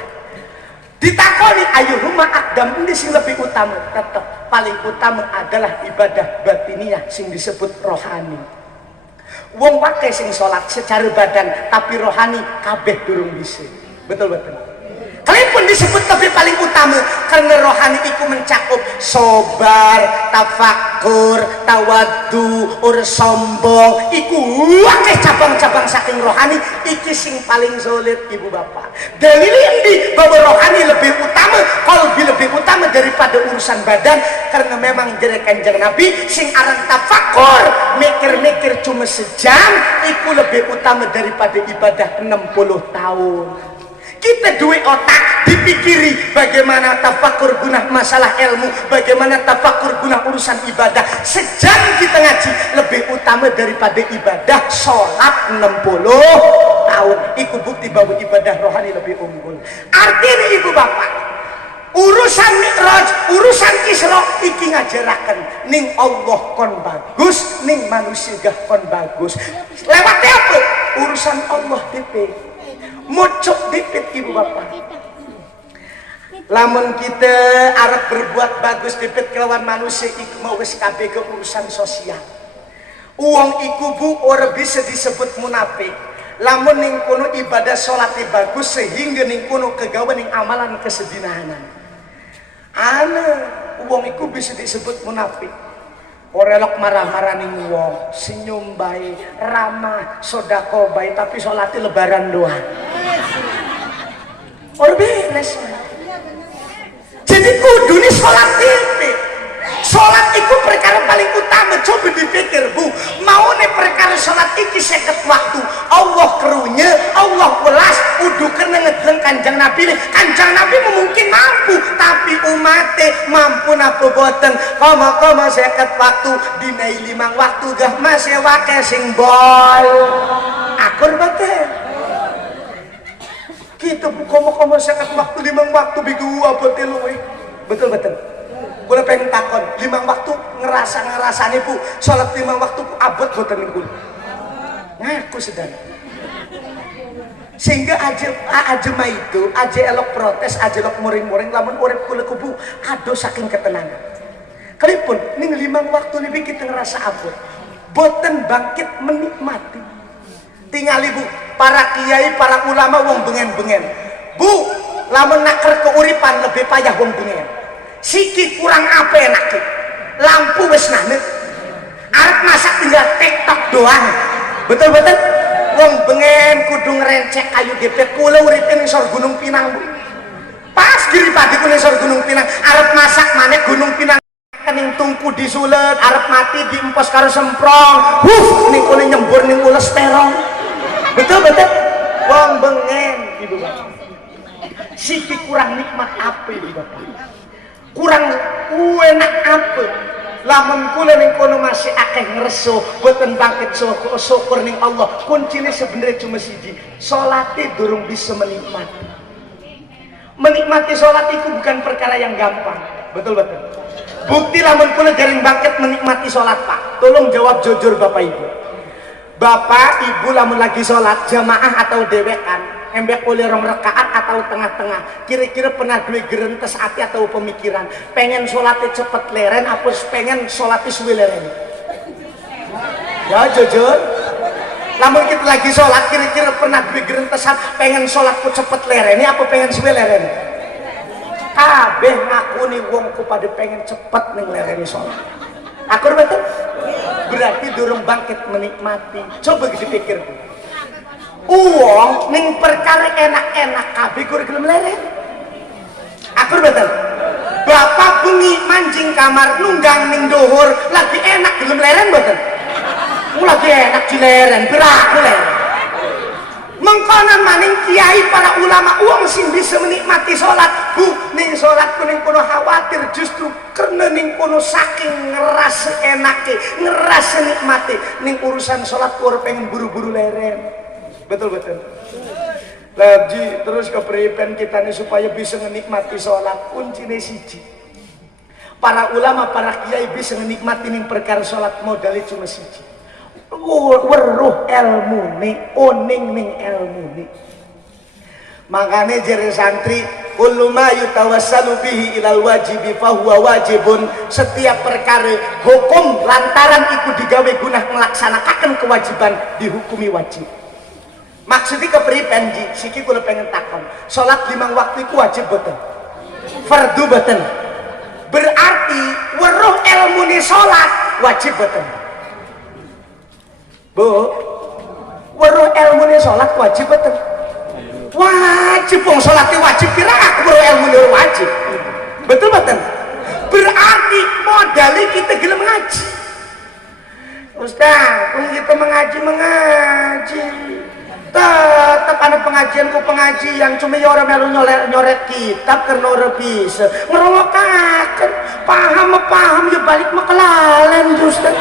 Ditakoni ayyuhuma aqdam, ini sing lebih utama. Tetap paling utama adalah ibadah batiniyah sing disebut rohani. Wong wae sing sholat secara badan tapi rohani kabeh durung bisa. Betul. Kalaupun disebut tapi paling utama karena rohani itu mencakup sobar, tafakur, tawaddu, sombong. Iku wae cabang-cabang saking rohani iki sing paling solid ibu bapak. Dalil yang di bahwa rohani lebih utama, qalbi lebih utama daripada urusan badan, karena memang jere Kanjeng Nabi sing aran tafakur, mikir-mikir cuma sejam iku lebih utama daripada ibadah 60 tahun. Kita duwe otak dipikiri bagaimana tafakur guna masalah ilmu, bagaimana tafakur guna urusan ibadah. Sejam kita ngaji lebih utama daripada ibadah sholat 60 tahun. Iku bukti bahwa ibadah rohani lebih unggul. Artinya ibu bapak, urusan Mi'raj, urusan Isra iki ngajaraken ning Allah kon bagus, ning manusia gah kon bagus. Lewat apa? Urusan Allah DP. Mucuk dikit ibu bapak. Lamun kita arep berbuat bagus dipit kelawan manusia iku mau wis kabeh ke urusan sosial. Uang iku bu ora bisa disebut munafik. Lamun ning kono ibadah salate bagus sehingga ning kono kegawe ning amalan kesedinahanan. Uang iku bisa disebut munafik. Ora elok marah-marah ning wong, senyum bae, ramah, sedekah bae tapi salate lebaran doang. Ora beres. Jadi kudune salat titik. Salat itu perkara paling utama. Coba dipikir bu, mau nih perkara salat iki 50 waktu. Allah kerunya, Allah welas, udah kena ngedeng Kanjeng Nabi. Kanjeng Nabi mungkin mampu, tapi umate mampu napa boten. Koma 50 waktu, dinai 5 waktu gah masih wake sing bol. Akur boten. Kita bu koma 50 waktu 5 waktu bigu abote luwe. Betul. Kula pengen takon 5 waktu ngerasa-ngerasane bu salat 5 waktu abot boten niku. Ngaku sedang. Sehingga aja itu aja elok protes, aja elok muring-muring lamun urip kula kubu ado saking ketenangan. Kalipun ning 5 waktu niki kita ngerasa abot. Boten bangkit menikmati. Tinggal ibu para kiai, para ulama wong bengen-bengen. Bu, lamun naker keuripan lebih payah wong bengen. Siki kurang apa enak lampu wis nane arep masak tinggal TikTok doang. Betul wong bengen kudu ngerencek kayu DP. Kula uripe ning sor Gunung Pinang bu, pas diripadiku ning sor Gunung Pinang arep masak maneh Gunung Pinang kening tungku disulet arep mati diempos karo semprong ning kono nyembur ning ules terong. Betul wong bengen ibu bapak. Siki kurang nikmat apa ibu bapak, kurang enak apa. Lamun kula ning kono masih akeh ngreso boten bangkit syukur ning Allah. Kuncine sebenarnya cuma siji, salate durung bisa menikmati. Menikmati sholat itu bukan perkara yang gampang. Betul. Bukti lamun kula jaring bangket menikmati sholat Pak. Tolong jawab jujur Bapak Ibu. Bapak Ibu lamun lagi sholat jamaah atau dewekan, embek oleh rong rakaat atau tengah-tengah, kira-kira pernah duwe gerentes hati atau pemikiran pengen sholatnya cepet leren apa pengen sholatnya suwe leren? Ya jujur. Lamun kita lagi sholat kira-kira pernah duwe gerentes hati pengen sholatku cepet leren apa pengen suwe leren? Kabeh ngaku nih wongku pada pengen cepet nih lereni sholat. Akur betul? Berarti durung bangkit menikmati. Coba dipikir. Uang ning perkara enak-enak kabeh kur gelem leren. Akur betul? Bapak bengi mancing kamar nunggang ning dohur lagi enak gelem leren betul? Lagi enak di leren, beraku leren. Mengkonon maning kiai para ulama uang sing bisa menikmati sholat bu ning sholat kuning kuno khawatir justru karena ning kuno saking ngerasa enake ngerasa nikmati ning urusan sholat kur pengen buru-buru leren. Betul lagi terus kepripen kita nih supaya bisa menikmati sholat kuncinya siji para ulama para kiai bisa menikmati ning perkara sholat modalnya cuma siji weruh ilmu nih oning ning ilmu nih makanya jere santri kullu ma yutawassalu bihi ilal wajibi fahuwa wajibun setiap perkara hukum lantaran ikut digawe gunah melaksanakan kewajiban dihukumi wajib maksudnya kepripen ji siki kula pengen takon sholat 5 waktu itu wajib betul fardu betul berarti weruh ilmu nih sholat wajib betul bu weruh ilmu nih sholat wajib betul wajib wong sholatnya wajib kira aku weruh ilmu nih wajib betul berarti modalnya kita gelem ngaji Ustaz kalau kita mengaji tetap ada pengajian cuma ya orang melu nyoret kitab karena orang bisa ngerongokakan paham ya balik makelalen Ustaz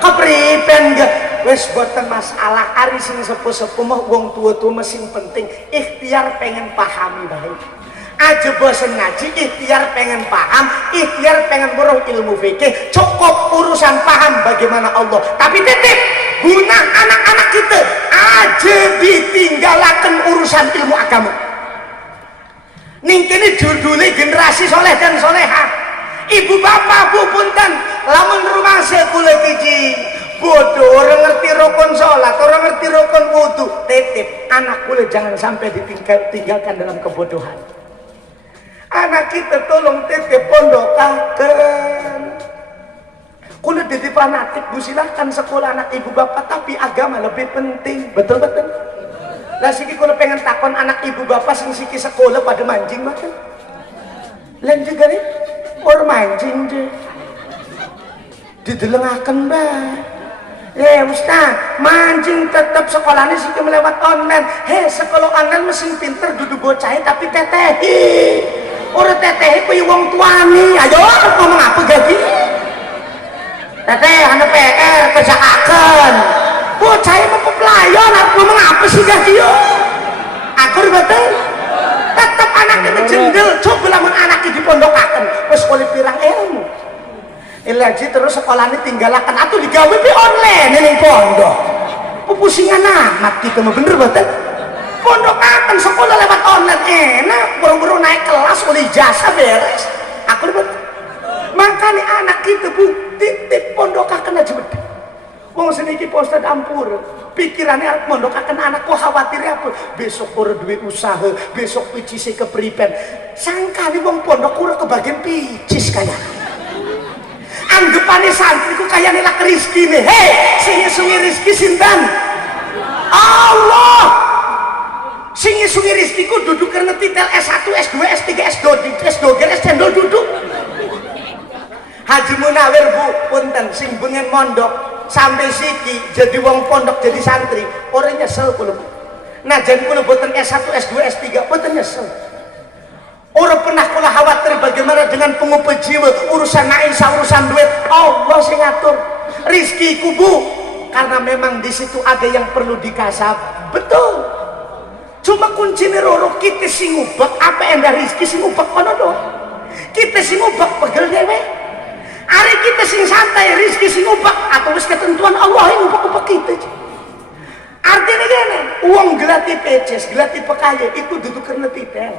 kepripen gak wes boten masalah ari sing sepuh-sepuh mah wong tua-tua mesin penting ikhtiar pengen pahami baik aja bosen ngaji ikhtiar pengen paham ikhtiar pengen beruh ilmu fikih cukup urusan paham bagaimana Allah tapi titip guna anak-anak kita aja ditinggalkan urusan ilmu agama ning kene judulnya generasi soleh dan soleha ibu bapak bu punten lamun rumah sekula kiji bodoh orang ngerti rukun sholat orang ngerti rukun wudu titip anak kula jangan sampai ditinggalkan dalam kebodohan anak kita tolong titip pondokaken kula jadi fanatik bu silahkan sekolah anak ibu bapak tapi agama lebih penting betul lah siki kula pengen takon anak ibu bapak sing siki sekolah pada mancing makan lain juga nih orang mancing deh didelengaken mbak Ustaz, mancing tetap sekolahnya sih melewat online. Sekolah online mesin pinter duduk bocahnya tapi tetehi. Orang tetehi kuwi wong tuani. Ayo ngomong apa gaji? Teteh, anda PR kerjaaken. Bocahnya mau pelayan, ngomong apa sih gaji yo? Akur betul. Tetap anaknya ngejendel. Coba lamun anaknya dipondokaken, wis sekolah pirang ilmu. Ilaji terus sekolahnya tinggalkan atau digawe di online ini pondok pupusingan amat gitu mah bener betul pondok akan sekolah lewat online enak buru-buru naik kelas oleh jasa beres aku betul makanya anak kita bu titip pondok akan aja betul wong seniki postad ampur pikirannya harus pondok akan anakku khawatir apa besok orang duit usaha besok picisnya kepripen sangka nih wong pondok kurang kebagian picis kayak anggapannya santriku kayak nilak rizki nih singi-sungi rizki sintan Allah singi-sungi rizkiku duduk karena titel S1, S2, S3, S2, S2 duduk Haji Munawir bu punten sing bengen mondok sampai siki jadi wong pondok jadi santri orang nyesel kula nah jan kula boten S1, S2, S3 boten nyesel orang pernah kula khawatir bagaimana dengan pengumpul jiwa urusan naisa urusan duit Allah sing ngatur rizki kubu karena memang di situ ada yang perlu dikasap betul Cuma kuncinya roro kita sing ngubek apa endah rezeki sing ngubek kono doang. Kita sing ngubek pegel dewe. Ari kita sing santai rezeki sing ngubek atau wis ketentuan Allah yang ngubek-ngubek kita. Artinya gini, uang gelati peces, gelati pekaya itu duduk karena titel.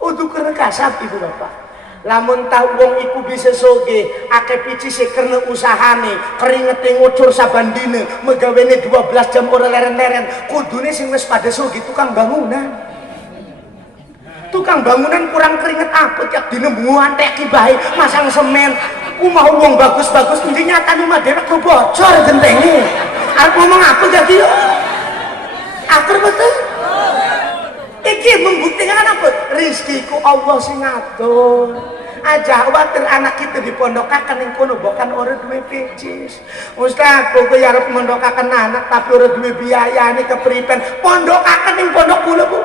Duduk karena kasap ibu bapak. Lamun tahu uang iku bisa soge, akeh pici karena usahane, keringetnya ngucur sabandine, megawene 12 jam ora leren-leren, kudune sing wis pada soge tukang bangunan. Tukang bangunan kurang keringet apa tiap dina muantek bae, masang semen, umah uang bagus-bagus, nanti nyata rumah dewek bocor gentengnya. Aku ngomong apa gak dia? Akur betul? Iki membuktikan apa? Rizkiku Allah sing ngatur. Aja khawatir anak kita dipondokakan yang kono bukan orang duwe pecis. Ustaz, pokoknya harus mondokakan anak tapi orang duwe biaya ini kepripen. Pondokakan yang pondok kula bu.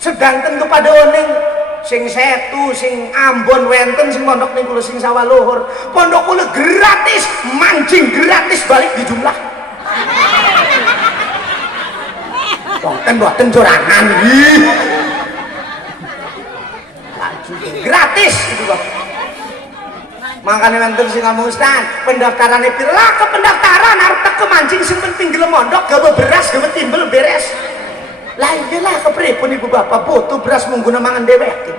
Sedangkan kepada oning sing Setu, sing Ambon wenten sing pondok ning kula sing Sawah Luhur. Pondok kula gratis, mancing gratis balik di jumlah. Boten jorangan. Gratis itu Bang. Makanya nanti sing ngomong Ustaz, pendaftaran itu lah ke pendaftaran arep teko mancing sing penting gelem mondok, gawe beras, gawe timbel beres. Lah iyalah kepripun ibu bapak butuh beras mungguna mangan dhewek.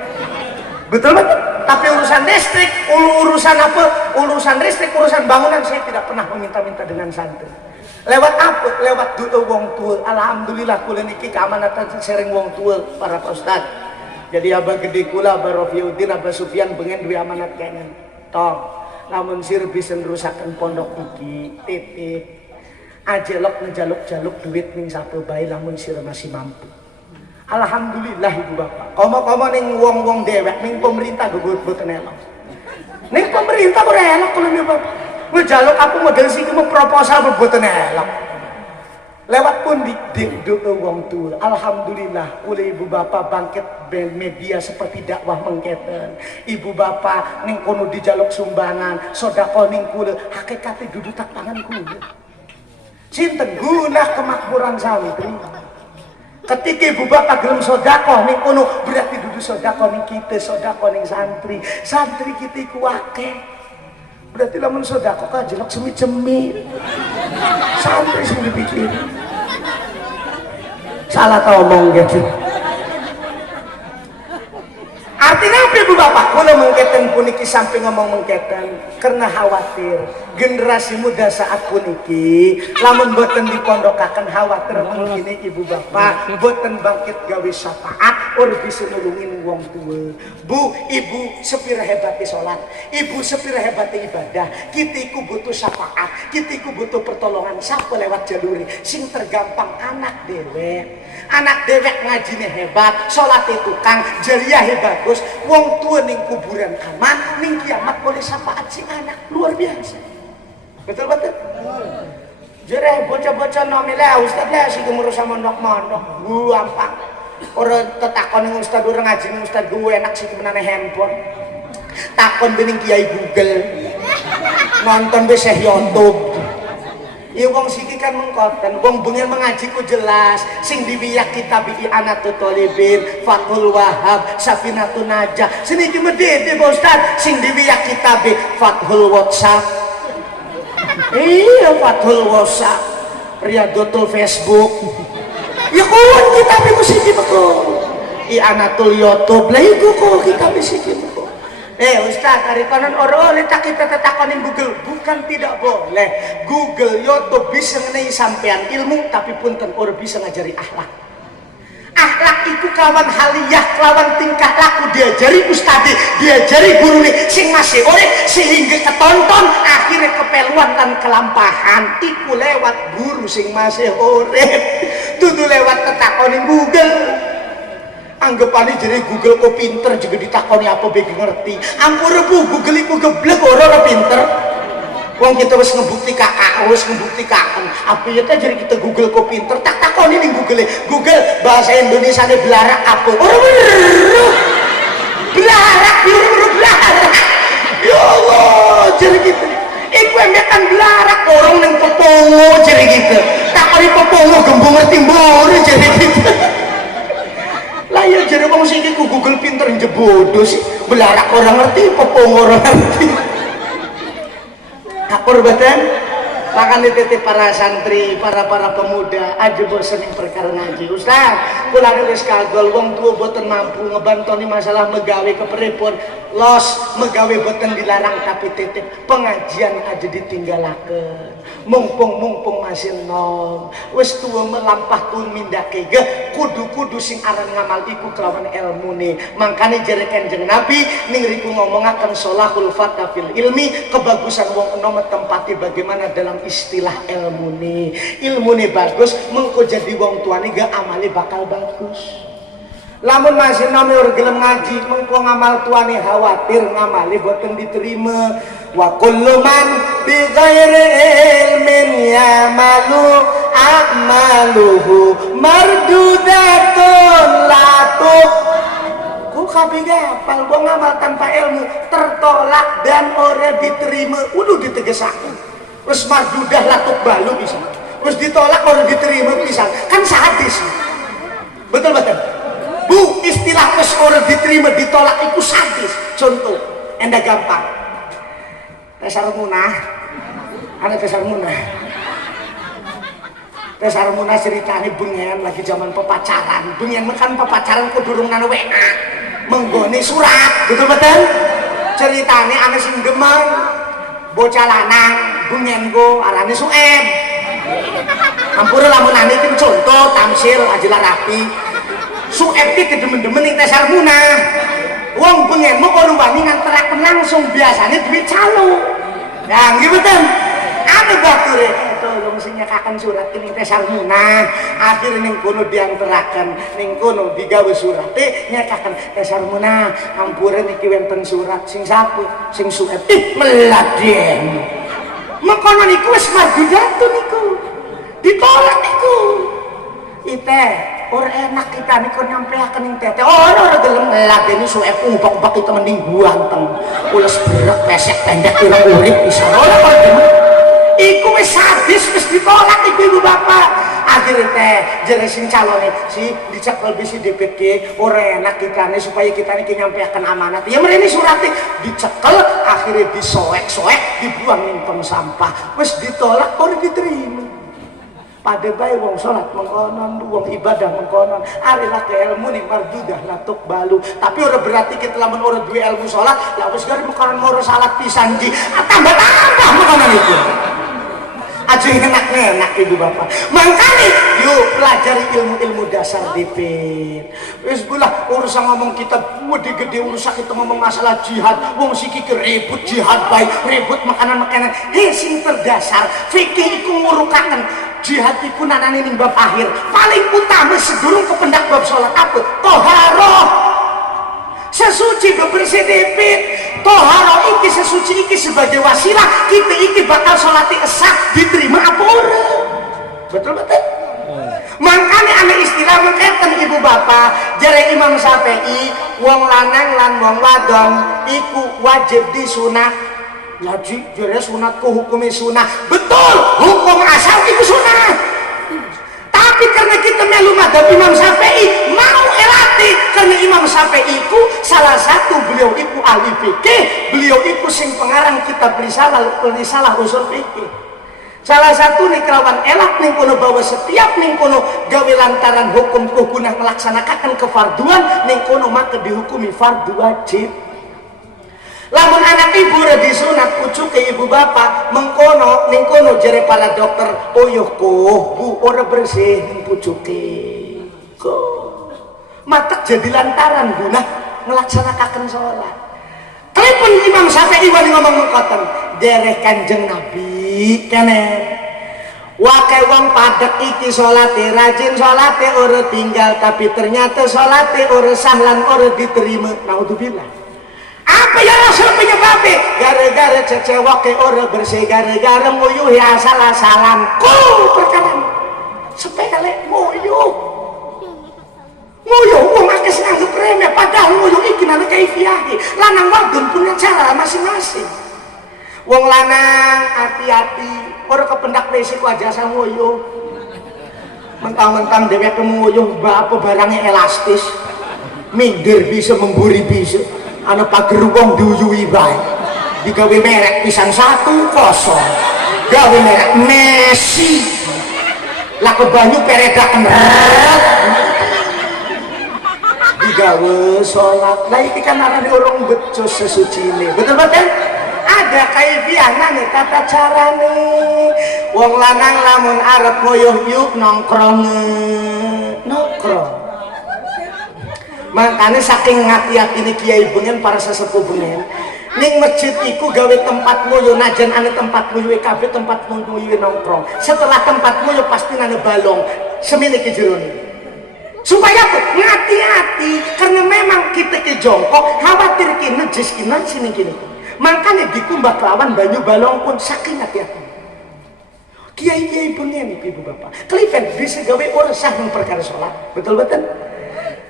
Betul betul. Tapi urusan listrik, urusan apa? Urusan listrik, urusan bangunan saya tidak pernah meminta-minta dengan santri. Lewat apa? Lewat doa wong tua. Alhamdulillah kula niki keamanatan sering wong tua para ustaz. Jadi abah gede kula, abah Rofiuddin, abah Sufyan pengen dua amanat kene. Tong, lamun sir bisa nerusaken pondok iki, titip. Ajelok ngejaluk-jaluk duit ning sapa bae lamun sir masih mampu. Alhamdulillah ibu bapak. Komo-komo ning wong-wong dewek ning pemerintah boten elok. Ning pemerintah ora elok kalau nih bapak. Ngejaluk aku model sih mau proposal boten elok. Lewat pun di doa wong tua. Alhamdulillah oleh ibu bapak bangkit media seperti dakwah mengketen. Ibu bapak ning kono dijaluk sumbangan, sedekah ning kula hakikate dudu tak pangan kula. Sinten guna kemakmuran santri. Ketika ibu bapak gelem sedekah ning kono berarti dudu sedekah ning kita, sedekah ning santri. Santri kita iku akeh. Berarti lamun sedekah ka jelek semi-cemi. Santri sing dipikir. Salah tau omong gitu. Artinya apa ibu bapak? Kalau mengketen puniki sampai ngomong mengketen karena khawatir generasi muda saat puniki lamun boten dipondokaken khawatir mungkin ibu bapak boten bangkit gawe syafaat or bisa nulungin wong tua. Bu, ibu sepira hebatnya sholat, ibu sepira hebatnya ibadah. Kita iku butuh syafaat, kita iku butuh pertolongan siapa lewat jalur sing tergampang anak dewek. Anak dewek ngajinya hebat, sholatnya tukang, jariah bagus. Wong tua ning kuburan aman, ning kiamat boleh syafaat si anak luar biasa. Betul betul. Jere bocah-bocah nomile ustaz lah sing ngurus sama mondok-mondok, gampang. Orang tetakon ning ustaz orang ngaji ning ustaz gue enak sih menane handphone. Takon bening kiai Google. Nonton be Syekh YouTube. Ya wong siki kan mengkoten, wong bengen mengaji ku jelas, sing diwiyak kitab iki Anatut Thalibin, Fathul Wahhab, Safinatun Najah. Seniki medhete Pak Ustaz, sing diwiyak kitab Fathul WhatsApp. Iya Fathul WhatsApp, Riyadhatul Facebook. Ya kon kitab iku siki meko. Anatul YouTube, lah iku kok kitab siki meko. Ustaz, hari kanan orang oleh tak kita tetakonin Google, bukan tidak boleh. Google, YouTube bisa ngenai sampean ilmu, tapi punten orang bisa ngajari akhlak. Akhlak itu kawan haliyah, kawan tingkah laku diajari ustadi, diajari guru nih, sing masih oleh sehingga ketonton akhirnya kepeluan dan kelampahan. Iku lewat guru sing masih oleh, tuh lewat tetakonin Google. Anggapannya jadi Google kok pinter juga ditakoni apa bagi ngerti. Ampun bu Google itu geblek orang pinter. Wong kita harus ngebukti kakak, harus ngebukti kakak. Apa ya jadi kita Google kok pinter? Tak takoni nih Google. Google bahasa Indonesia nih belarak apa? Orang belarak, belarak. Ya Allah, jadi gitu. Iku embekan belarak orang yang pepongo jadi gitu. Takoni pepongo gembung ngerti mbore jadi gitu. jebodo sih belarak orang ngerti popong orang ngerti kapur badan makanya titip para santri, para pemuda aja bosen yang perkara ngaji Ustaz kula nulis kagol wong tua boten mampu ngebantoni masalah megawe keperipun los megawe boten dilarang tapi titip pengajian aja ditinggalaken mumpung masih nom wis tua melampah tuh mindake ge kudu sing aran ngamal iku kelawan ilmu nih makanya jere Kanjeng Nabi ning riku ngomongaken sholahul fatah fil ilmi kebagusan wong enom tempati bagaimana dalam istilah ilmu nih bagus mengko jadi wong tuane gak amali bakal bagus lamun masih nami orang gelem ngaji mengko ngamal tuane khawatir ngamali boten diterima wa kullu man bi ghairi ilmin ya'malu a'maluhu mardudatun latuh ku kabeh gapal wong ngamal tanpa ilmu tertolak dan ora diterima kudu ditegesaken terus mardudah latuk balu bisa terus ditolak ora diterima bisa kan sadis betul Bu, istilah wis ora diterima ditolak itu sadis. Contoh, enda gampang. Tesar munah. Ana tesar munah. Tesar munah ceritane bengen lagi zaman pepacaran. Bengen kan pepacaran ku durung nang WA. Menggone surat, betul? Ceritane ana sing demang bocah lanang bengen go arane Sueb. Ampura lamun ane iki contoh tamsil ajelah rapi. Sueb ki kedemen-demen ning tesar munah. Wong pengen mau kalau wani nganteraken langsung biasanya duit calo. Nah, nggih betul. Ada bature tolong sing nyekaken surat ning tesar munah. Akhir ning kono dianteraken, ning kono digawe surat nyekaken tesar munah. Ampura niki wonten surat sing sapu, sing Sueb meladen. Mengkono niku wis mardudatun niku. Ditolak niku. Ite or enak kita nih kau nyampe akan yang tete orang gelem ladeni Sueb umpak kita mending guanteng ulas berak pesek pendek kurang urip bisa orang orang iku wis sadis wis ditolak ibu bapak akhirnya teh jadi sing calon si dicekal bisi DPD orang enak kita nih supaya kita nih nyampe akan amanat ya mereka suratnya dicekal akhirnya disoek dibuang ning tong sampah wis ditolak orang diterima pada bayi wong sholat mengkonon, wong ibadah mengkonon, arilah ke ilmu nih mardudah latuk balu. Tapi udah berarti kita lamun orang dua ilmu sholat, ya wis gari mengkonon ngoro salat pisanji, tambah mengkonon itu. Aja enak ibu bapak. Makanya yuk pelajari ilmu dasar dipit. Wis bulah urusan ngomong kita gede urusan kita ngomong masalah jihad. Wong siki ribut jihad baik, ribut makanan. Sing terdasar fikih iku ngurukaken. Jihad iku nanane ning bab akhir. Paling utama sedurung kependak bab salat apa? Toharoh. Sesuci bebersih dipit. Toharoh iki sesuci iki sebagai wasilah kita iki bakal salati sah diterima apa ora? Betul. Makanya ana istilah mengketen ibu bapak jare Imam Syafi'i wong lanang lan wong wadon iku wajib disunat. Laji jare sunatku hukumnya sunah. Betul, hukum asal itu sunah. Tapi karena kita melu madhab Imam Syafi'i mau elati karena Imam Syafi'i itu salah satu beliau itu ahli fikih, beliau itu sing pengarang kitab risalah usul fikih. Salah satu nih kelawan elak ning kono bahwa setiap ning kono gawe lantaran hukum guna melaksanakan kefarduan ning kono maka dihukumi fardu wajib. Lamun anak ibu udah disunat pucuk ke ibu bapak mengkono ning kono jere para dokter oyuh bu ora bersih ning pucuke kok matak jadi lantaran guna melaksanakan sholat. Telepon Imam Syafi'i wani ngomong mengkoten jere Kanjeng Nabi kene wakai wong padet iki sholate rajin sholate ora tinggal tapi ternyata sholate ora sahlan ora diterima naudzubillah. Apa ya Rasul penyebabnya? Gara-gara cecewok ke orang bersih, gara-gara nguyuh ya asal-asalan. Perkara sepele nguyuh. Wong akeh sing anggap remeh padahal nguyuh iki nang kaifiahe. Lanang wadon punya cara masing-masing. Wong lanang hati-hati, ora kependak resiko aja sang nguyuh. Mentang-mentang dheweke nguyuh apa barangnya elastis. minder bisa memburi bisa ana pager wong duyui bae digawe merek pisan 1-0 gawe merek Messi lah ke banyu peredakan digawe sholat lah ini kan arah orang becos sesuci ini betul-betul ada kaifiahna nih tata cara nih wong lanang lamun arep ngoyoh yuk nongkrong makanya saking ngati-hati ini kiai bengen para sesepuh bengen ning masjid iku gawe tempat ngoyo najan ane tempat ngoyo kabeh tempat ngoyo nongkrong setelah tempat ngoyo pasti ane balong semene ki jero supaya apa? Ngati-hati karena memang kita ke jongkok khawatir ki najis ki nang sini kini makanya dikumbah lawan banyu balong pun saking hati-hati kiai-kiai bengen ibu bapak keliven bisa gawe urusan yang perkara sholat betul-betul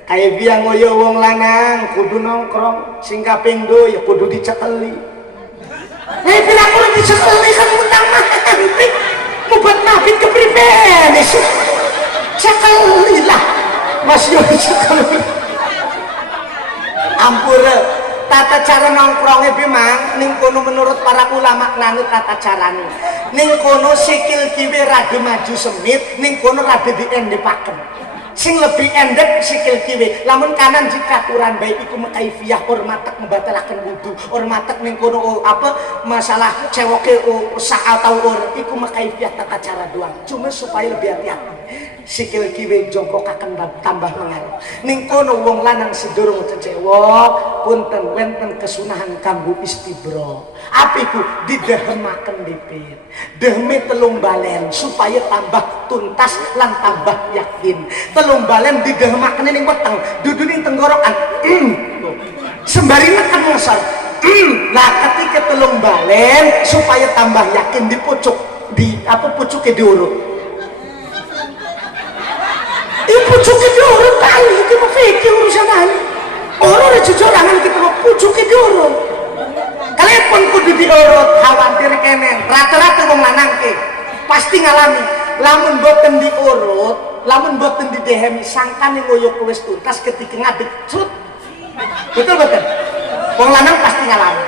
kayak biang ngoyo wong lanang kudu nongkrong sing kaping 2 ya kudu dicekeli bilang kudu dicekeli kan undang nanti mubat nafit kepribadi cekeli lah mas yo dicekeli ampura tata cara nongkrongnya bimang ning kono menurut para ulama nanut tata carane ning kono sikil kiwe rada maju semit ning kono rada diendepaken sing lebih endek sikil kiwe lamun kanan jika aturan baik iku mekaifiyah hormatek membatalakan wudu hormatek ning kono apa masalah cewoke saat atau iku mekaifiyah tata cara doang cuma supaya lebih hati-hati sikil kiwe jongkok akan tambah mengarah ning kono wong lanang sedurung cecewok punten wenten kesunahan kanggo istibro apiku didehemaken dipit dehme telung balen supaya tambah tuntas lan tambah yakin telung balen didehemaken ning weteng dudu ning tenggorokan sembari neken ngesor lah ketika telung balen supaya tambah yakin di pucuk di apa pucuknya diurut pucuknya diurut kali itu mau fikir urusan ini orang ada jujurangan kita mau pucuknya diurut kalian pun kudu diurut khawatir kenen rata-rata wong lanang ke pasti ngalami lamun boten diurut lamun boten didehemi sangkane ngoyo wis tuntas ketika ngadeg crut betul-betul wong lanang pasti ngalami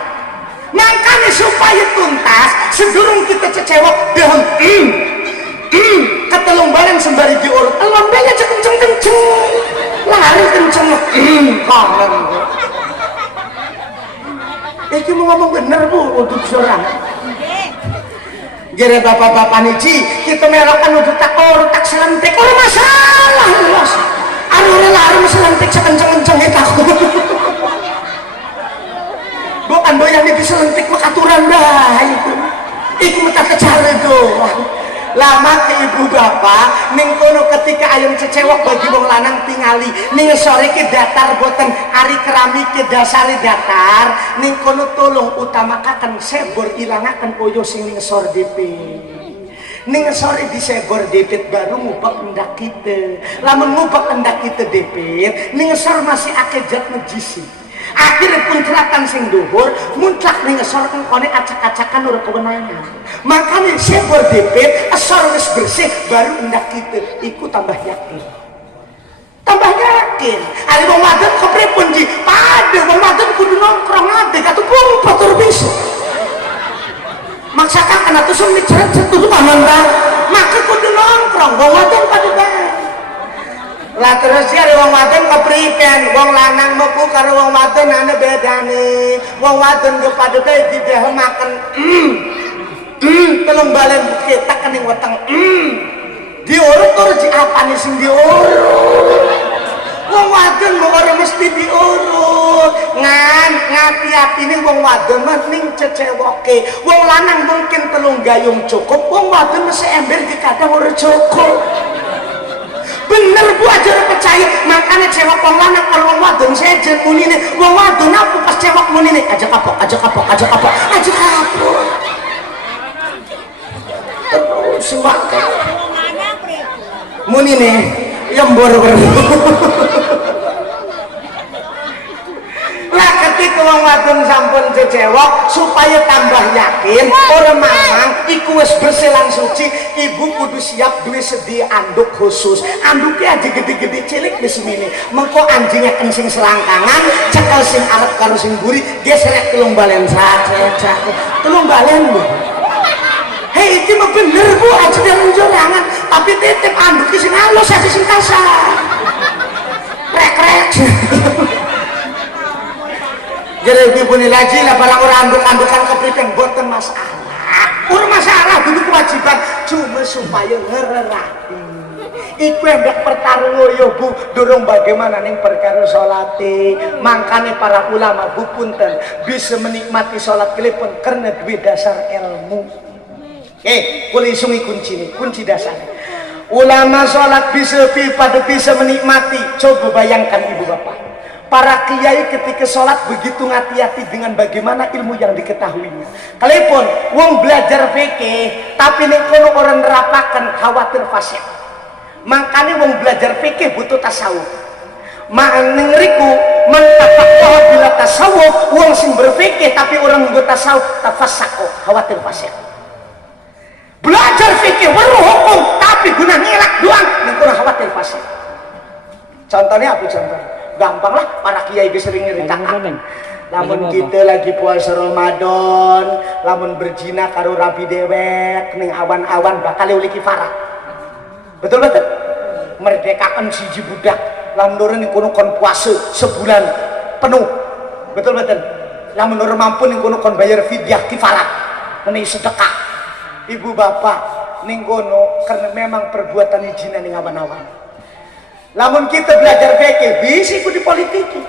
makanya supaya tuntas sedurung kita cecewok dehem ketelung balen sembari diurut lombanya kenceng-kenceng lari kenceng kangen iki mau ngomong bener bu untuk seorang jadi bapak-bapak niji kita melakukan untuk tak selentik masalah bos lari selentik sekenceng-kenceng itu aku bukan doyan di selentik makaturan dah itu minta kecara doang lama ke ibu bapak ning kono ketika ayam cecewok bagi wong lanang tingali ning sore ke datar boten ari keramik ke dasari datar ning kono tolong utamakan sebor ilangakan oyo sing ning sor DP ning sore di sebor DP baru ngubak endak kita lamun ngubak endak kita DP ning sor masih akejat ngejisi akhirnya puncelatan sing duhur muncak nih ngesor kone acak-acakan udah kewenangan makanya sebor depet esor wis bersih baru hendak kita ikut tambah yakin ada wong wadon kepripun di pada wong wadon kudu nongkrong adek atau kumpul tur bisa maksakan kena tuh sumit ceret-ceret tuh mananda maka kudu nongkrong wong wadon pada baik lah terus ya wong wadon kepripen wong lanang mepu karo wong wadon ana bedane wong wadon ge padha bae didehemaken telung balen ketak kening weteng diurut terus diapane sing diurut wong wadon mau ora mesti diurut ngati-atine wong wadon mending cecewoke wong lanang mungkin telung gayung cukup wong wadon mesti ember dikadang ora cukup bener bu aja percaya makanya cewek wong lanang karo wong wadon sejen munine wong wadon apa pas cewek munine aja kapok terus wae munine yang boro lah ketika wong wadon sampun cecewok supaya tambah yakin orang mamang iku wis bersih lan suci, ibu kudu siap duwe sedia anduk khusus. Anduknya aja gede-gede cilik di semini. Mengko anjingnya kencing selangkangan, cekel sing arep karo sing buri, gesrek tulung balen saja. Tulung balen lho. Hei, itu mah bener bu, aja dalam jorangan, tapi titip anduknya sing halus aja sing kasar. Rek. Jadi ibu ini lagi lah barang orang anduk-andukan keprikan boten masalah. Urang masalah itu kewajiban cuma supaya ngererapi. Iku yang pertarung yo bu, dorong bagaimana ning perkara salate. Makanya para ulama bu punten bisa menikmati salat kelepon karena duwe dasar ilmu. Kula isungi kunci dasar. Ulama sholat bisa menikmati. Coba bayangkan ibu bapak, para kiai ketika sholat begitu hati-hati dengan bagaimana ilmu yang diketahuinya. Kalaupun wong belajar fikih tapi nek kono orang nerapakan khawatir fasik. Makanya wong belajar fikih butuh tasawuf. Mangriku mentafaqah bila tasawuf, wong sing berfikih tapi orang nggo tasawuf tafassaqo, khawatir fasik. Belajar fikih baru hukum tapi guna ngilak doang yang kurang khawatir fasik. Contohnya apa contoh? Gampang lah, para kiai sering nyeritakan. Lamun kita lagi puasa Ramadan, lamun berzina karo rabi dewek ning awan-awan bakal uli kifarah. Betul? Merdekakan siji budak, lamun orang ning kono kon puasa sebulan penuh. Betul? Lamun orang mampu ning kono kon bayar fidyah kifarah, menehi sedekah. Ibu bapak ning kono karena memang perbuatan izina ning awan-awan. Lamun kita belajar fikih bisa ikut di politiki.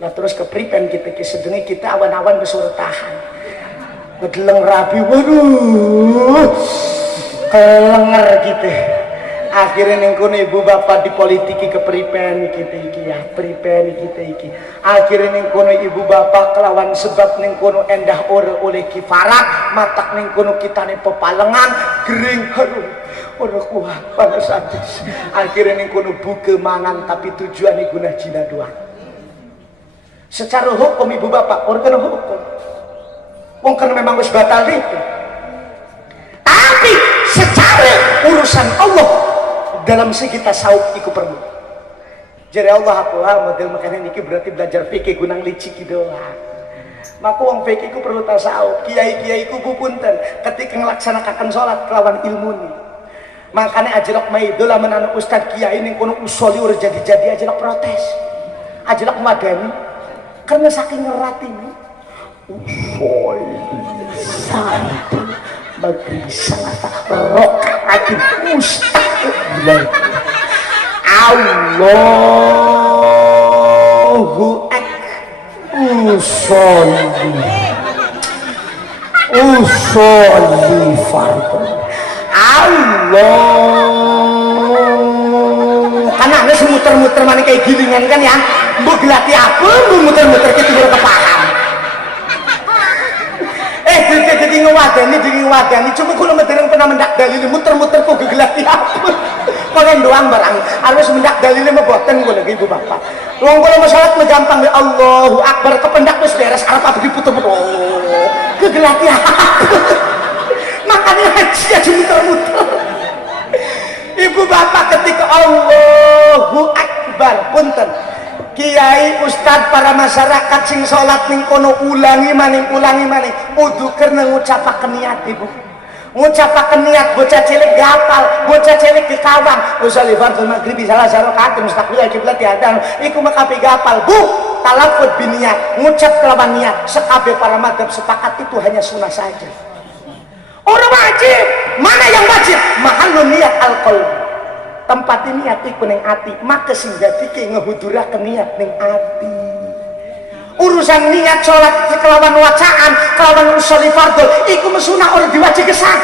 Lah terus kepripen kita sedenge kita awan-awan besur tahan. Ngedeleng rabi, waduh. Kelenger kita. Akhirnya ning kono ibu bapak di politiki kepripen kita iki ya, pripen kita iki. Akhirnya ning kono ibu bapak kelawan sebab ning kono endah ora oleh kifarat, matak ning kono kitane pepalengan, gering harum. Ora kuat panas atis. Akhirnya ning kono buka mangan tapi tujuane guna zina doang. Secara hukum ibu bapak ora kena hukum. Wong kan memang wis batal itu. Tapi secara urusan Allah dalam segi tasawuf iku perlu. Jadi Allah aku model makanya niki berarti belajar fikih gunang liciki doang. Maka wong fikih iku perlu tasawuf. Kiai-kiai iku bupunten ketika ngelaksanakan sholat kelawan ilmu nih. Makanya ajelok maido lamun anu ustad kiai ning kono usoli ora jadi-jadi ajelok protes. Ajelok madani karena saking ngerati nih. Usoli sampai maghrib salat rakaat mustaqil. Allahu akbar. Usolli fardhu. Allah. Karena anda semuter-muter mana kayak gilingan kan ya. Mbok gelati apa, mbok muter-muter gitu baru kepaham. Jadi ngewadani cuma kalau medereng pernah mendak dalil muter-muter kok gegelati apa. Kalian doang barang harus mendak dalil meboten gue lagi ibu bapak. Wong kalau masalah gampang ya Allahu Akbar kependak wis beres arep apa diputer-puter. Gegelati apa. Makanya haji aja muter-muter. Ibu bapak ketika Allahu Akbar punten kiai ustad para masyarakat sing sholat ning kono ulangi maning udu karena ngucapaken niat ibu, ngucapaken niat bocah cilik gapal, bocah cilik dikawang usolli fardhu maghribi salah rakaat mustaqbil kiblat adan iku makapi gapal bu talafut biniat ngucap kelawan niat sekabe para madzhab sepakat itu hanya sunnah saja. Orang wajib, mana yang wajib? Mahallun niat al-qalb. Tempat niat iku ning ati, maka sing dadike ngehuduraken niat ning ati. Urusan niat salat kelawan wacaan, kelawan usolli fardhu iku mesunah ora diwajib gesang.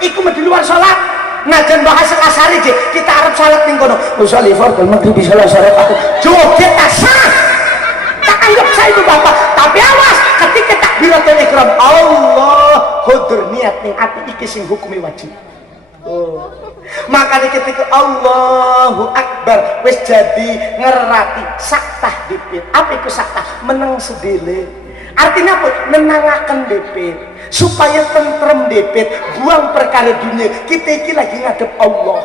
Iku di luar salat. Najan bahasa kasar iki, kita arep salat ning kono. Usolli fardhu maghribi salah rakaat. Joget sah. Tak anggap saya itu bapak, tapi awas ketika takbiratul ihram Allah hudur niat ning ati iki sing hukumi wajib. Oh. Makanya ketika Allahu Akbar wis jadi ngerati saktah dipit. Apa itu saktah? Menang sedele. Artinya apa? Menangakan dipit supaya tentrem dipit, buang perkara dunia. Kita iki lagi ngadep Allah.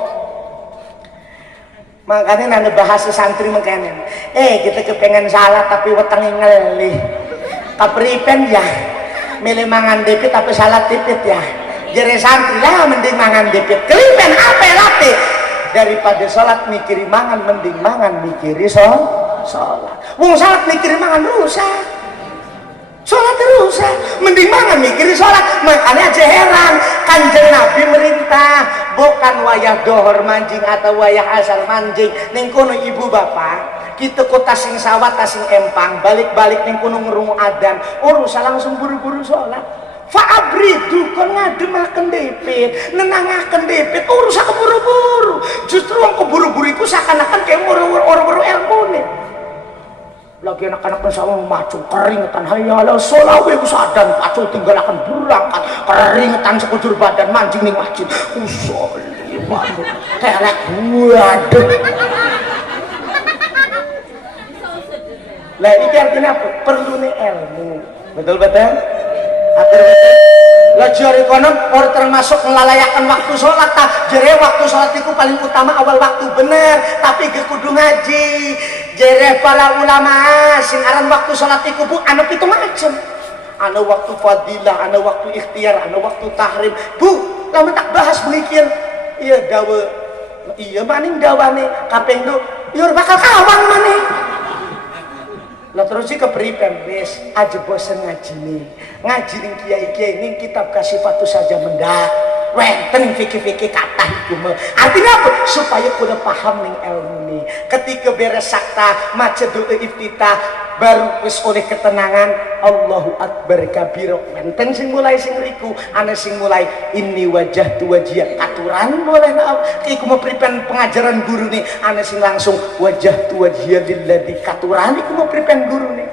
Makanya nana bahasa santri mengkenen. Kita kepengen salah tapi wetenge ngelih. Kapripen ya. Milih mangan dipit tapi salah dipit ya. Jadi santri lah mending mangan dikit kelipen apa latih daripada sholat mikiri mangan, mending mangan mikiri sholat. Wong sholat mikiri mangan rusak, sholat rusak, mending mangan mikiri sholat. Makanya aja heran Kanjeng Nabi merintah bukan wayah dohor mancing atau wayah asal mancing ning kono ibu bapak kita kota sing sawat tasing empang balik-balik ning kono ngerungu adan urusan langsung buru-buru sholat. Fa'abridu kon ngademaken dipit, nenangaken dipit, urusan keburu-buru. Justru yang keburu-buru itu seakan-akan kayak orang-orang ilmu nih. Lagi anak-anak sama macul keringetan, hayal solawe kusadan, pacul tinggal akan berangkat, keringetan sekujur badan mancing nih macin. Usoli, waduh, kelek waduh. Lah ini artinya apa? Perlu nih ilmu, betul-betul. Lah jare kono ora termasuk ngelalayakan waktu sholat ta. Jare waktu sholat itu paling utama awal waktu bener, tapi ge kudu ngaji. Jare para ulama sing aran waktu sholat iku Bu anu pitu macem. Ana waktu fadilah, ana waktu ikhtiar, ana waktu tahrim. Bu, lamun tak bahas begikian. Iya dawe. Iya maning dawane kaping 2. Yo bakal kawang maning. Lah terus sih kepripen wis aja bosen ngaji nih kiai-kiai ning kitab Kasifatus saja mendak wenten fikih-fikih kata itu artinya apa? Supaya kudu paham ning ilmu nih ketika beres sakta maca doa iftitah baru wis oleh ketenangan Allahu Akbar kabiro wenten sing mulai sing riku ana sing mulai ini wajah tu wajah aturan boleh naaf iku mau pripen pengajaran guru nih ana sing langsung wajah tu wajah lilladzi katuran iku mau pripen guru nih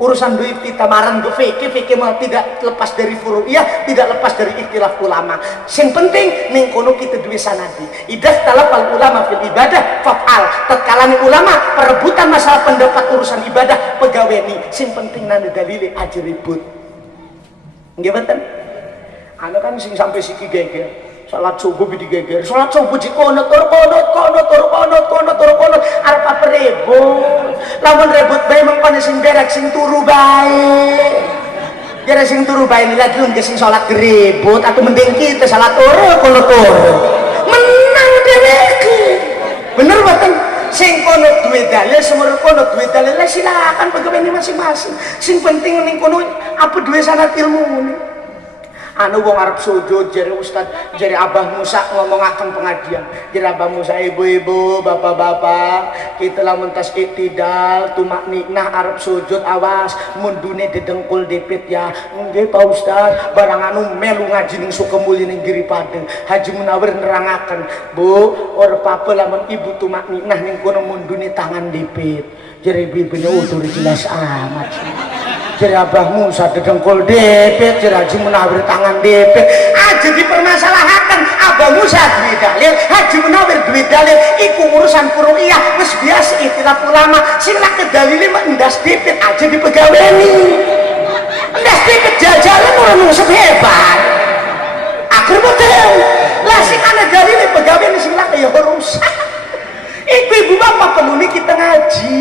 urusan duit kita marang do fikih mau tidak lepas dari furu'iyah, tidak lepas dari ikhtilaf ulama. Sing penting ning kono kita duwe sanadi. Idah talafal ulama fil ibadah fa'al. Tatkalane ulama perebutan masalah pendapat urusan ibadah pegaweni. Sing penting nane dalile aja ribut. Nggih mboten? Ana kan sing sampai siki geger. Salat subuh digeger. Salat subuh dikono tur kono arep apa rebut. Lamun rebut bae mengkone sing berek sing turu bae. Jare sing turu bae nila dulun ke sing salat ribut atau mending kita salat kono menang dheweke. Bener mboten? Sing kono duwe dalil semur kono duwe dalil silakan bagaimana masing-masing. Sing penting ning kono apa duwe sanad ilmu nih. Anu wong arep sujud jare Ustaz jare Abah Musa ngomongaken pengajian jare Abah Musa ibu-ibu bapak-bapak kita lamun tas iktidal tumak niknah arep sujud awas mundune dedengkul dipit ya nggih Pak Ustaz barang anu melu ngaji ning Sukemuli ning Giripade Haji Munawir nerangaken Bu ora apa-apa lamun ibu tumak niknah ning kono mundune tangan dipit jare bibine udur jelas amat jare Abah Musa dedengkul dipit jare Haji Munawir tangan dipit aja dipermasalahkan Abah Musa duwe dalil Haji Munawir duwe dalil iku urusan furu'iyah wis biasa ikhtilaf ulama sing lak dalile mendas dipit aja dipegaweni ndas dipit jajalan ora nusuk hebat akhir betul lah sing ana dalile pegaweni sing lak ya rusak iku ibu bapak perlu kita ngaji.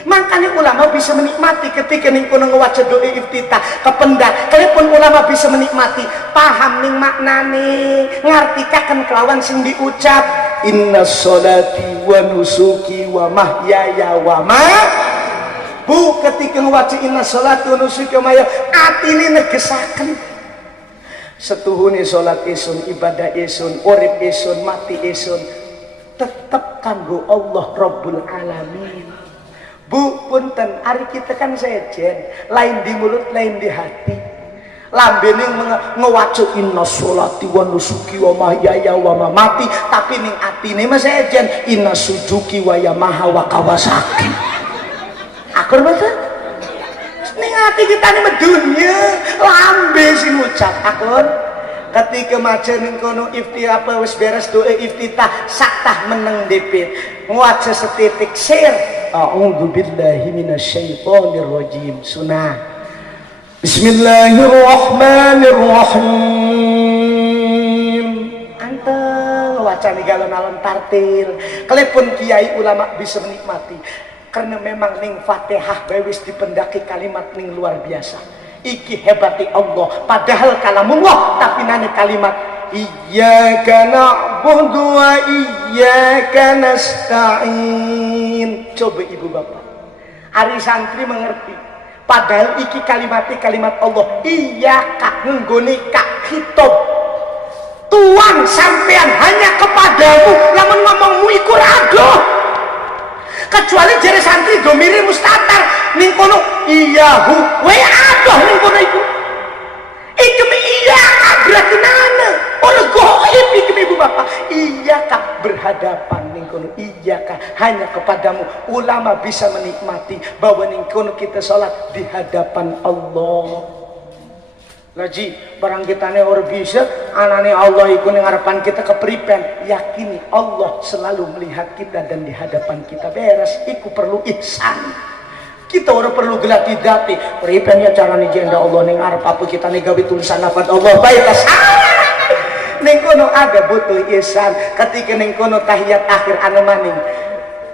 Makanya ulama bisa menikmati ketika ning kono ngewaca doa iftitah kependak kalaupun ulama bisa menikmati paham ning maknane ngartikaken kelawan sing diucap inna sholati wa nusuki wa mahyaya wa ma Bu ketika ngewaca inna sholati wa nusuki wa mahyaya atine negesaken setuhune salat isun ibadah isun urip isun mati isun tetep kanggo Allah Rabbul Alamin. Bu punten hari kita kan sejen lain di mulut lain di hati lambene ngewaca inna sholati wa nusuki wa mahyaya wa mamati tapi ning atine mah sejen inna sujuki wa yamaha wa kawasaki akur betul ning ati kita nih dunya lambe sing ngucap akur ketika maca ning kono iftitah apa wis beres doa iftitah saktah meneng dipit nguaca setitik sir a'udzu billahi minasyaitonir rajim sunah bismillahirrahmanirrahim anteng wacana galon-alon tartil kalepun kiai ulama bisa menikmati karena memang ning Fatihah wis dipendaki kalimat ning luar biasa. Iki hebati Allah padahal kalamullah tapi nane kalimat iyyaka na'budu wa iyyaka nasta'in. Coba ibu bapak ari santri mengerti padahal iki kalimat Allah iyyaka nggone kak hitop Tuhan sampean hanya kepadamu lamun ngomongmu iku rado kecuali jari santri domiri mustatar ning kono iyahu we adoh ning kono iku ikemi iya berarti nana ora goib ikemi ibu bapak iya kak berhadapan ning kono iya kak hanya kepadamu ulama bisa menikmati bahwa ning kono kita sholat di hadapan Allah. Laji barang kita ne ora bisa anane Allah iku ning harapan kita kepripen yakini Allah selalu melihat kita dan di hadapan kita beres iku perlu ihsan. Kita orang perlu gelati dati pripen ya carane jenda Allah ning arep apa kita nih gawe tulisan nafat Allah baik ning kono ada butuh ihsan ketika ning kono tahiyat akhir anu maning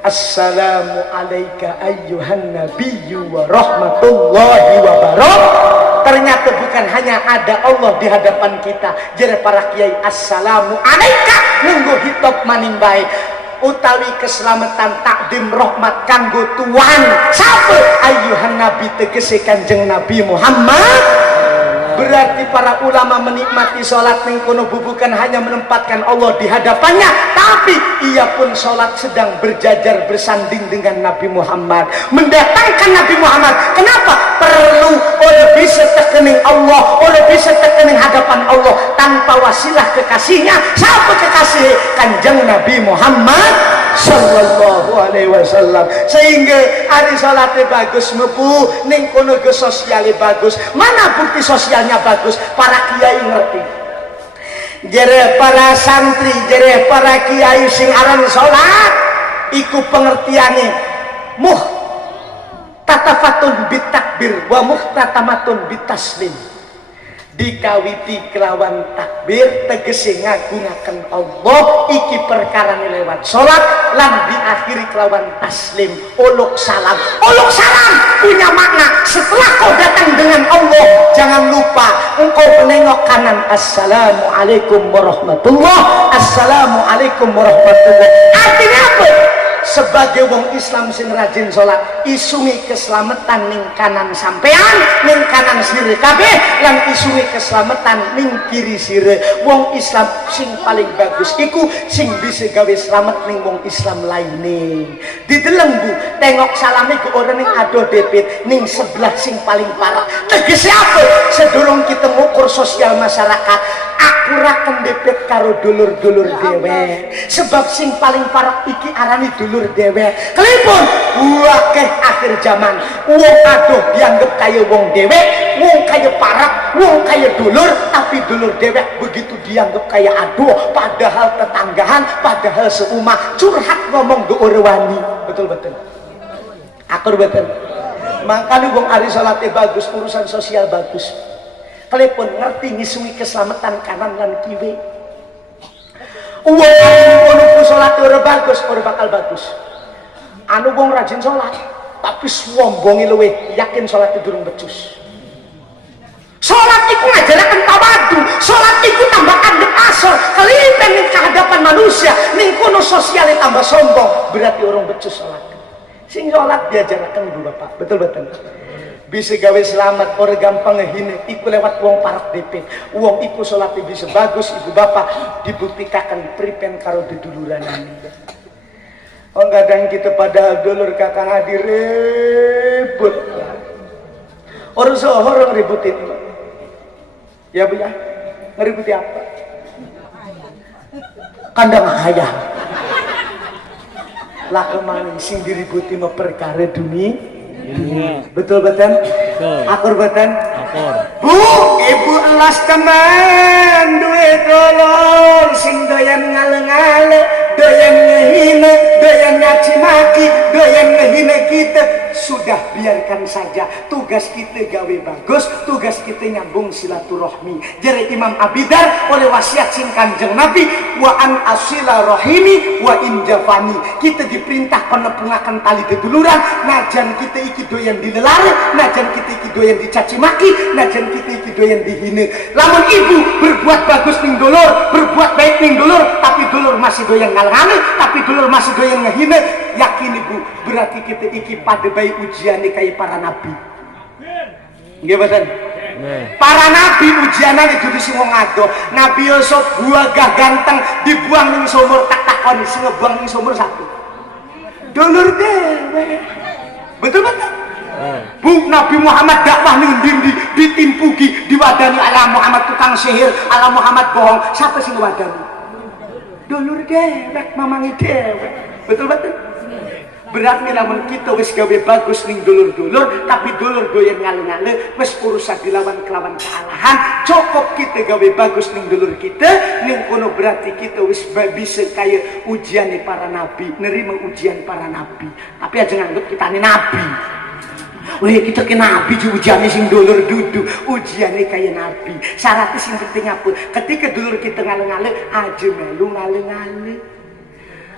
assalamu alayka ayyuhan nabiyyu wa rahmatullahi wa barakatuh. Ternyata bukan hanya ada Allah di hadapan kita jadi para kiai assalamu alaika nunggu hitop maning baik utawi keselamatan takdim rahmat kanggo tuan sapa ayyuhan nabi tegese kanjeng Nabi Muhammad. Berarti para ulama menikmati sholat ning kono bukan hanya menempatkan Allah di hadapannya tapi ia pun sholat sedang berjajar bersanding dengan Nabi Muhammad mendatangkan Nabi Muhammad. Kenapa? Perlu oleh bisa tekening Allah oleh bisa tekening hadapan Allah tanpa wasilah kekasihnya. Siapa kekasih? Kanjeng Nabi Muhammad sallallahu alaihi wasallam. Sehingga hari salatnya bagus mebu ning kono ge sosialnya bagus. Mana bukti sosialnya bagus? Para kiai ngerti jere para santri jere para kiai sing aran salat iku pengertiane muh tatafatun bitakbir wa muhtatamatun bitaslim dikawiti kelawan takbir tegese ngagungaken Allah iki perkara lewat salat lan diakhiri kelawan taslim uluk salam punya makna setelah kau datang dengan Allah jangan lupa engkau menengok kanan assalamualaikum warahmatullah assalamualaikum warahmatullah. Artinya apa? Sebagai wong Islam sing rajin sholat isungi keselamatan ning kanan sampean ning kanan sire kabeh lan isungi keselamatan ning kiri sire. Wong Islam sing paling bagus iku sing bisa gawe selamat ning wong Islam lainnya. Dideleng Bu tengok salame ke orang ning adoh depit ning sebelah sing paling parah tegese apa? Sedurung kita ngukur sosial masyarakat aku raken depit karo dulur-dulur dewe sebab sing paling parah iki arani dulur dewe kelipun wakeh akhir zaman wong aduh dianggap kaya wong dewe wong kaya parah wong kaya dulur tapi dulur dewe begitu dianggap kaya aduh padahal tetanggahan padahal seumah curhat ngomong do wani betul-betul akur betul makanya wong ari salatnya bagus urusan sosial bagus kelipun ngerti ngisui keselamatan kanan lan kiwe wong anu salat ora bagus ora bakal bagus anu wong rajin salat tapi sombongi luwih yakin salat durung becus. Salat iku ngajaraken tawadu salat iku tambah kandhep asor kelipen ning kehadapan manusia ning kono sosiale tambah sombong berarti orang becus salat sing salat diajaraken ibu bapak betul-betul bisa gawe selamat orang gampang ngehine iku lewat wong parak depit wong iku sholatnya bisa bagus ibu bapak dibuktikan pripen karo deduluran oh nggak ada yang kita pada dulur kakang hadir ribut orang seorang ributin ya Bu ya ngeributi apa kandang ayam lah kemana sing diributi mau perkara dunia betul betul akur betul Bu, ibu elas teman duwe dolor sing doyan ngale-ngale, doyan ngehina, doyan nyaci maki, doyan ngehina kita. Sudah biarkan saja, tugas kita gawe bagus, tugas kita nyambung silaturahmi. Jare Imam Abidar oleh wasiat sing Kanjeng Nabi, wa an asila rahimi wa in jafani. Kita diperintah penepungakan tali deduluran, najan kita iki doyan dilelare, najan kita iki doyan dicaci maki, najan kita iki doyan dihina. Lamun ibu berbuat bagus ning dulur, berbuat baik ning dulur, tapi dulur masih doyan ngalangane, tapi dulur masih doyan ngehina, yakin ibu berarti kita iki pada baik ujiannya kayak para nabi. Nggih mboten? Para nabi ujianane kudu sing wong ado. Nabi Yusuf buah gah ganteng dibuang ning sumur, tak takoni sing ngebuang ning sumur satu. Dulur dhewe. Betul betul. Bu Nabi Muhammad dakwah ning ndi ditimpugi, diwadani ala Muhammad tukang sihir, ala Muhammad bohong. Siapa sing wadani? Dulur dewek, mamangi dewek. Betul betul. Berarti lamun kita wis gawe bagus ning dulur-dulur, tapi dulur doyan ngale-ngale, wis urusan dilawan kelawan kealahan, cukup kita gawe bagus ning dulur kita, ning kono berarti kita wis bisa kaya ujian para nabi, nerima ujian para nabi. Tapi aja nganggep kita ini nabi. Weh kita ke nabi ujiannya sing dulur dudu, ujiannya kaya nabi. Syaratnya sing penting apa? Ketika dulur kita ngale-ngale, aja melu ngale-ngale.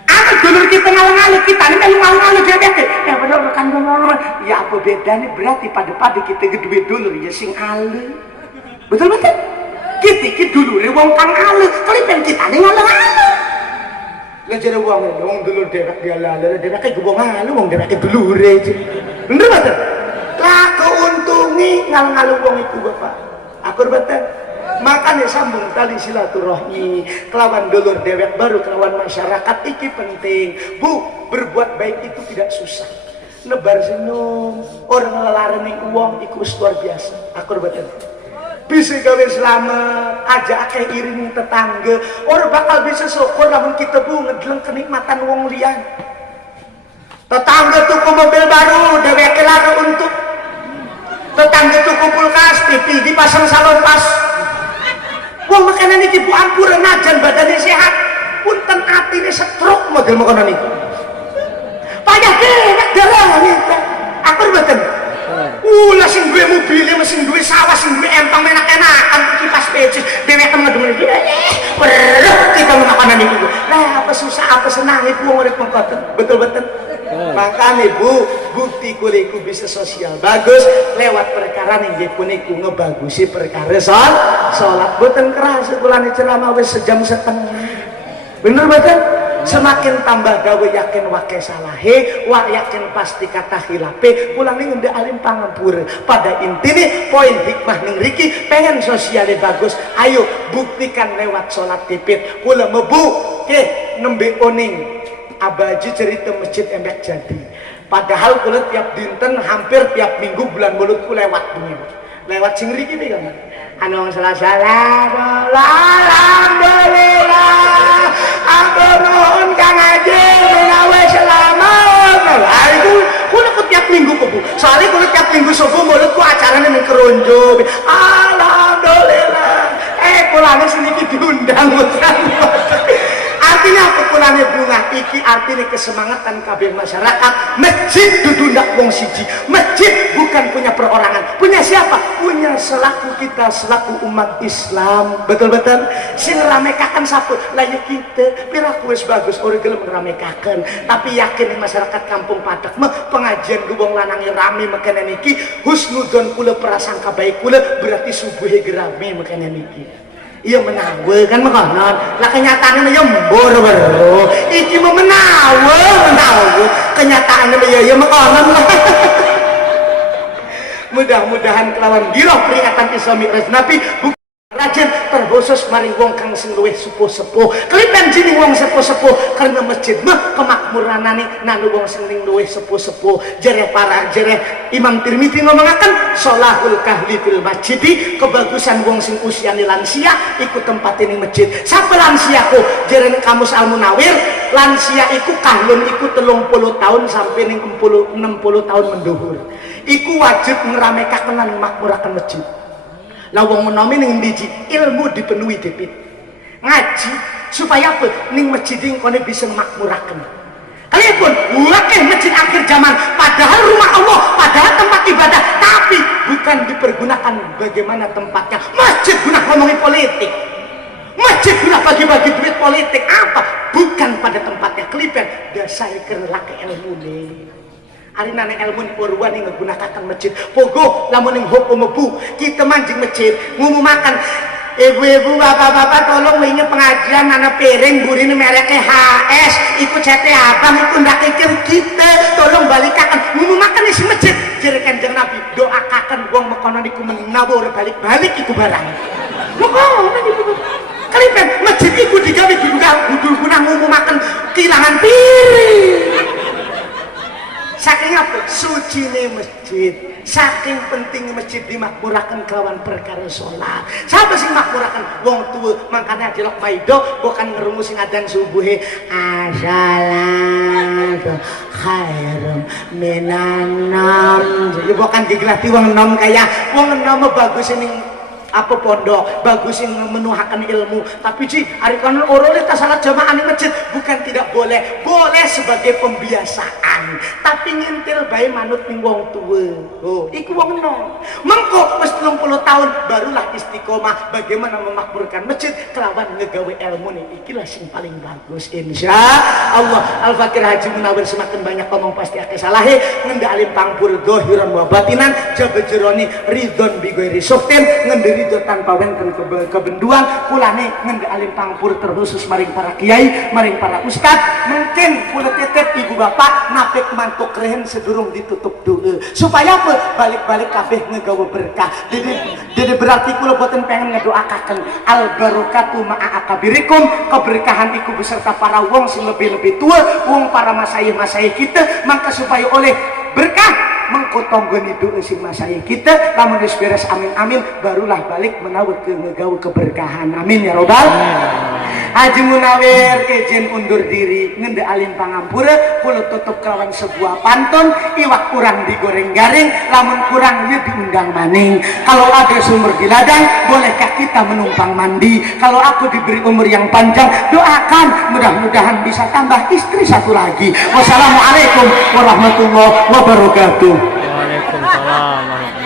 Apa dulur kita ngalang-ngalang, kita ini melu ngalang-ngalang dia ya bener kan ya apa bedanya? Berarti pada kita gedue dulur ya sing ale. Betul betul. Kita dulure wong kang ale, kalipen kita ini ngalang-ngalang. Lah jare wong dulur dewek dia ale, dewek ke wong ale, wong dewek dulure aja. Bener betul. Lah keuntungi ngalang-ngalang wong itu Bapak. Akur betul. Makanya sambung tali silaturahmi kelawan dulur dewek baru kelawan masyarakat iki penting. Bu, berbuat baik itu tidak susah. Nebar senyum, orang ngelarani uang iku luar biasa. Akur betul. Bisa gawe selamat, aja akeh iring tetangga. Orang bakal bisa syukur namun kita bu ngedeleng kenikmatan wong liyan. Tetangga tuku mobil baru, dewek lara untuk. Tetangga tuku kulkas, TV dipasang salon pas. Wong makanan iki bu ampur najan badannya sehat, punten atine stroke model makanan itu. Payah dewek dalangan itu. Aku mboten. Lah sing duwe mobil, sing duwe sawah, sing duwe empang enak-enakan kipas pecis, dewek ngedemel iki. Perlu kita makanan itu. Lah apa susah apa senang iku wong urip mengkoten. Betul-betul. Makanya bu, bukti kuliku bisa sosial bagus lewat perkara nih puniku ngebagusi perkara sholat boten keras kulane ceramah wis sejam setengah. Bener betul. Semakin tambah gawe yakin wake salahe, wak yakin pasti kata khilafe, pulang nih ngendek alim pangampura. Pada intine poin hikmah ning riki pengen sosialnya bagus. Ayo buktikan lewat sholat tipit. Kula mebu ke nembe oning. Abaji cerita masjid embek jadi. Padahal kulit tiap dinten hampir tiap minggu bulan mulutku lewat dunia. Lewat sing riki nih kan. Anu salah-salah alhamdulillah. Aku nuhun Kang Haji menawi selamat. Lah itu kulit tiap minggu kebu. Soalnya kulit tiap minggu subuh mulutku acaranya ning keronjo. Alhamdulillah. Kulane sedikit diundang artinya apa kulane bunga iki artinya kesemangatan kabeh masyarakat. Masjid dudu ndak wong siji, masjid bukan punya perorangan. Punya siapa? Punya selaku kita selaku umat Islam. Betul-betul sing ramekaken sapa? Lah ya kita piraku wis bagus ora gelem ramekaken, tapi yakin masyarakat kampung Padak mah pengajian ku wong lanange rame mekene niki husnudzon kula prasangka baik kula berarti subuhe gerame mekene niki. Iya menawa kan makanan lah kenyataannya ya mbor baru iki mau menawa kenyataannya ya makanan lah. Mudah-mudahan kelawan giroh peringatan Islami Nabi rajin terkhusus maring wong kang sing luwih sepuh-sepuh kelipan jini wong sepuh-sepuh karena masjid mah kemakmuranane nanu wong sing luwih sepuh-sepuh. Jere para jere Imam Tirmidzi ngomongaken sholahul kahli fil masjidi, kebagusan wong sing usiane lansia ikut tempat ini masjid. Sapa lansia ku? Jere kamus Al Munawir lansia iku kahlun iku 30 tahun sampai ning 60 tahun menduhur. Iku wajib ngeramekaken lan makmuraken masjid. Lah wong menome ning biji ilmu dipenuhi dipit. Ngaji supaya apa? Ning masjid ing kone bisa makmuraken. Kalian pun wakil masjid akhir zaman, padahal rumah Allah, padahal tempat ibadah, tapi bukan dipergunakan bagaimana tempatnya. Masjid guna ngomongin politik, masjid guna bagi-bagi duit politik, apa? Bukan pada tempatnya. Kelipen dasar kerlake ilmu nih. Hari nane ilmu purwan yang menggunakan masjid. Pogo lamun yang hukum mebu kita mancing masjid ngumumakan. Ibu-ibu, bapak-bapak tolong ingat pengajian anak piring burin mereknya HS ikut CT abang ikut ndakikir kita tolong balikakan ngumumakan isi masjid jadi kanjeng Nabi doakakan wong mekono niku menawur balik-balik iku barang kalian masjid iku digawe kudu guna ngumumakan kilangan piring saking apa? Suci nih masjid saking penting masjid dimakmurakan kelawan perkara sholat siapa sih makmurakan? Wong tua makanya dilok maido bukan ngerumusin adzan subuhe as-salatu khairum minan naum jadi bukan digelati wong nom kayak wong nom bagus ini apa pondok bagusin menuhakan ilmu tapi ji hari kanan orangnya tak salah jamaah di masjid bukan tidak boleh sebagai pembiasaan tapi ngintil bayi manut ning wong tua iku wong nom mengko wis 30 tahun barulah istiqomah bagaimana memakmurkan masjid kelawan ngegawe ilmu nih ikilah sing paling bagus insya Allah Al-Fakir Haji Munawir semakin banyak ngomong pasti akeh salahe ngendalin pangpur dohiran wa batinan jabejeroni ridon bigoiri soften ngendiri ridho tanpa wenten kebenduan kulane ngendalin pangpur terkhusus maring para kiai maring para ustad mungkin kula titip ibu bapak napik mantuk rehen sedurung ditutup doa supaya apa balik-balik kabeh ngegawa berkah jadi berarti kula boten pengen ngedoakaken al barokatu ma'a akabirikum keberkahan iku beserta para wong sing lebih-lebih tua wong para masayih-masayih kita maka supaya oleh berkah mengkotonggoni doa sing masaya kita lamun wis beres amin amin barulah balik menawar ke ngegawa keberkahan amin ya robbal Haji Munawir kejen undur diri ngendaalin pangampura kula tutup kelawan sebuah pantun iwak kurang digoreng garing lamun kurangnya diundang maning kalau ada sumber di ladang bolehkah kita menumpang mandi kalau aku diberi umur yang panjang doakan mudah-mudahan bisa tambah istri satu lagi wassalamualaikum warahmatullahi wabarakatuh. Waalaikumsalam.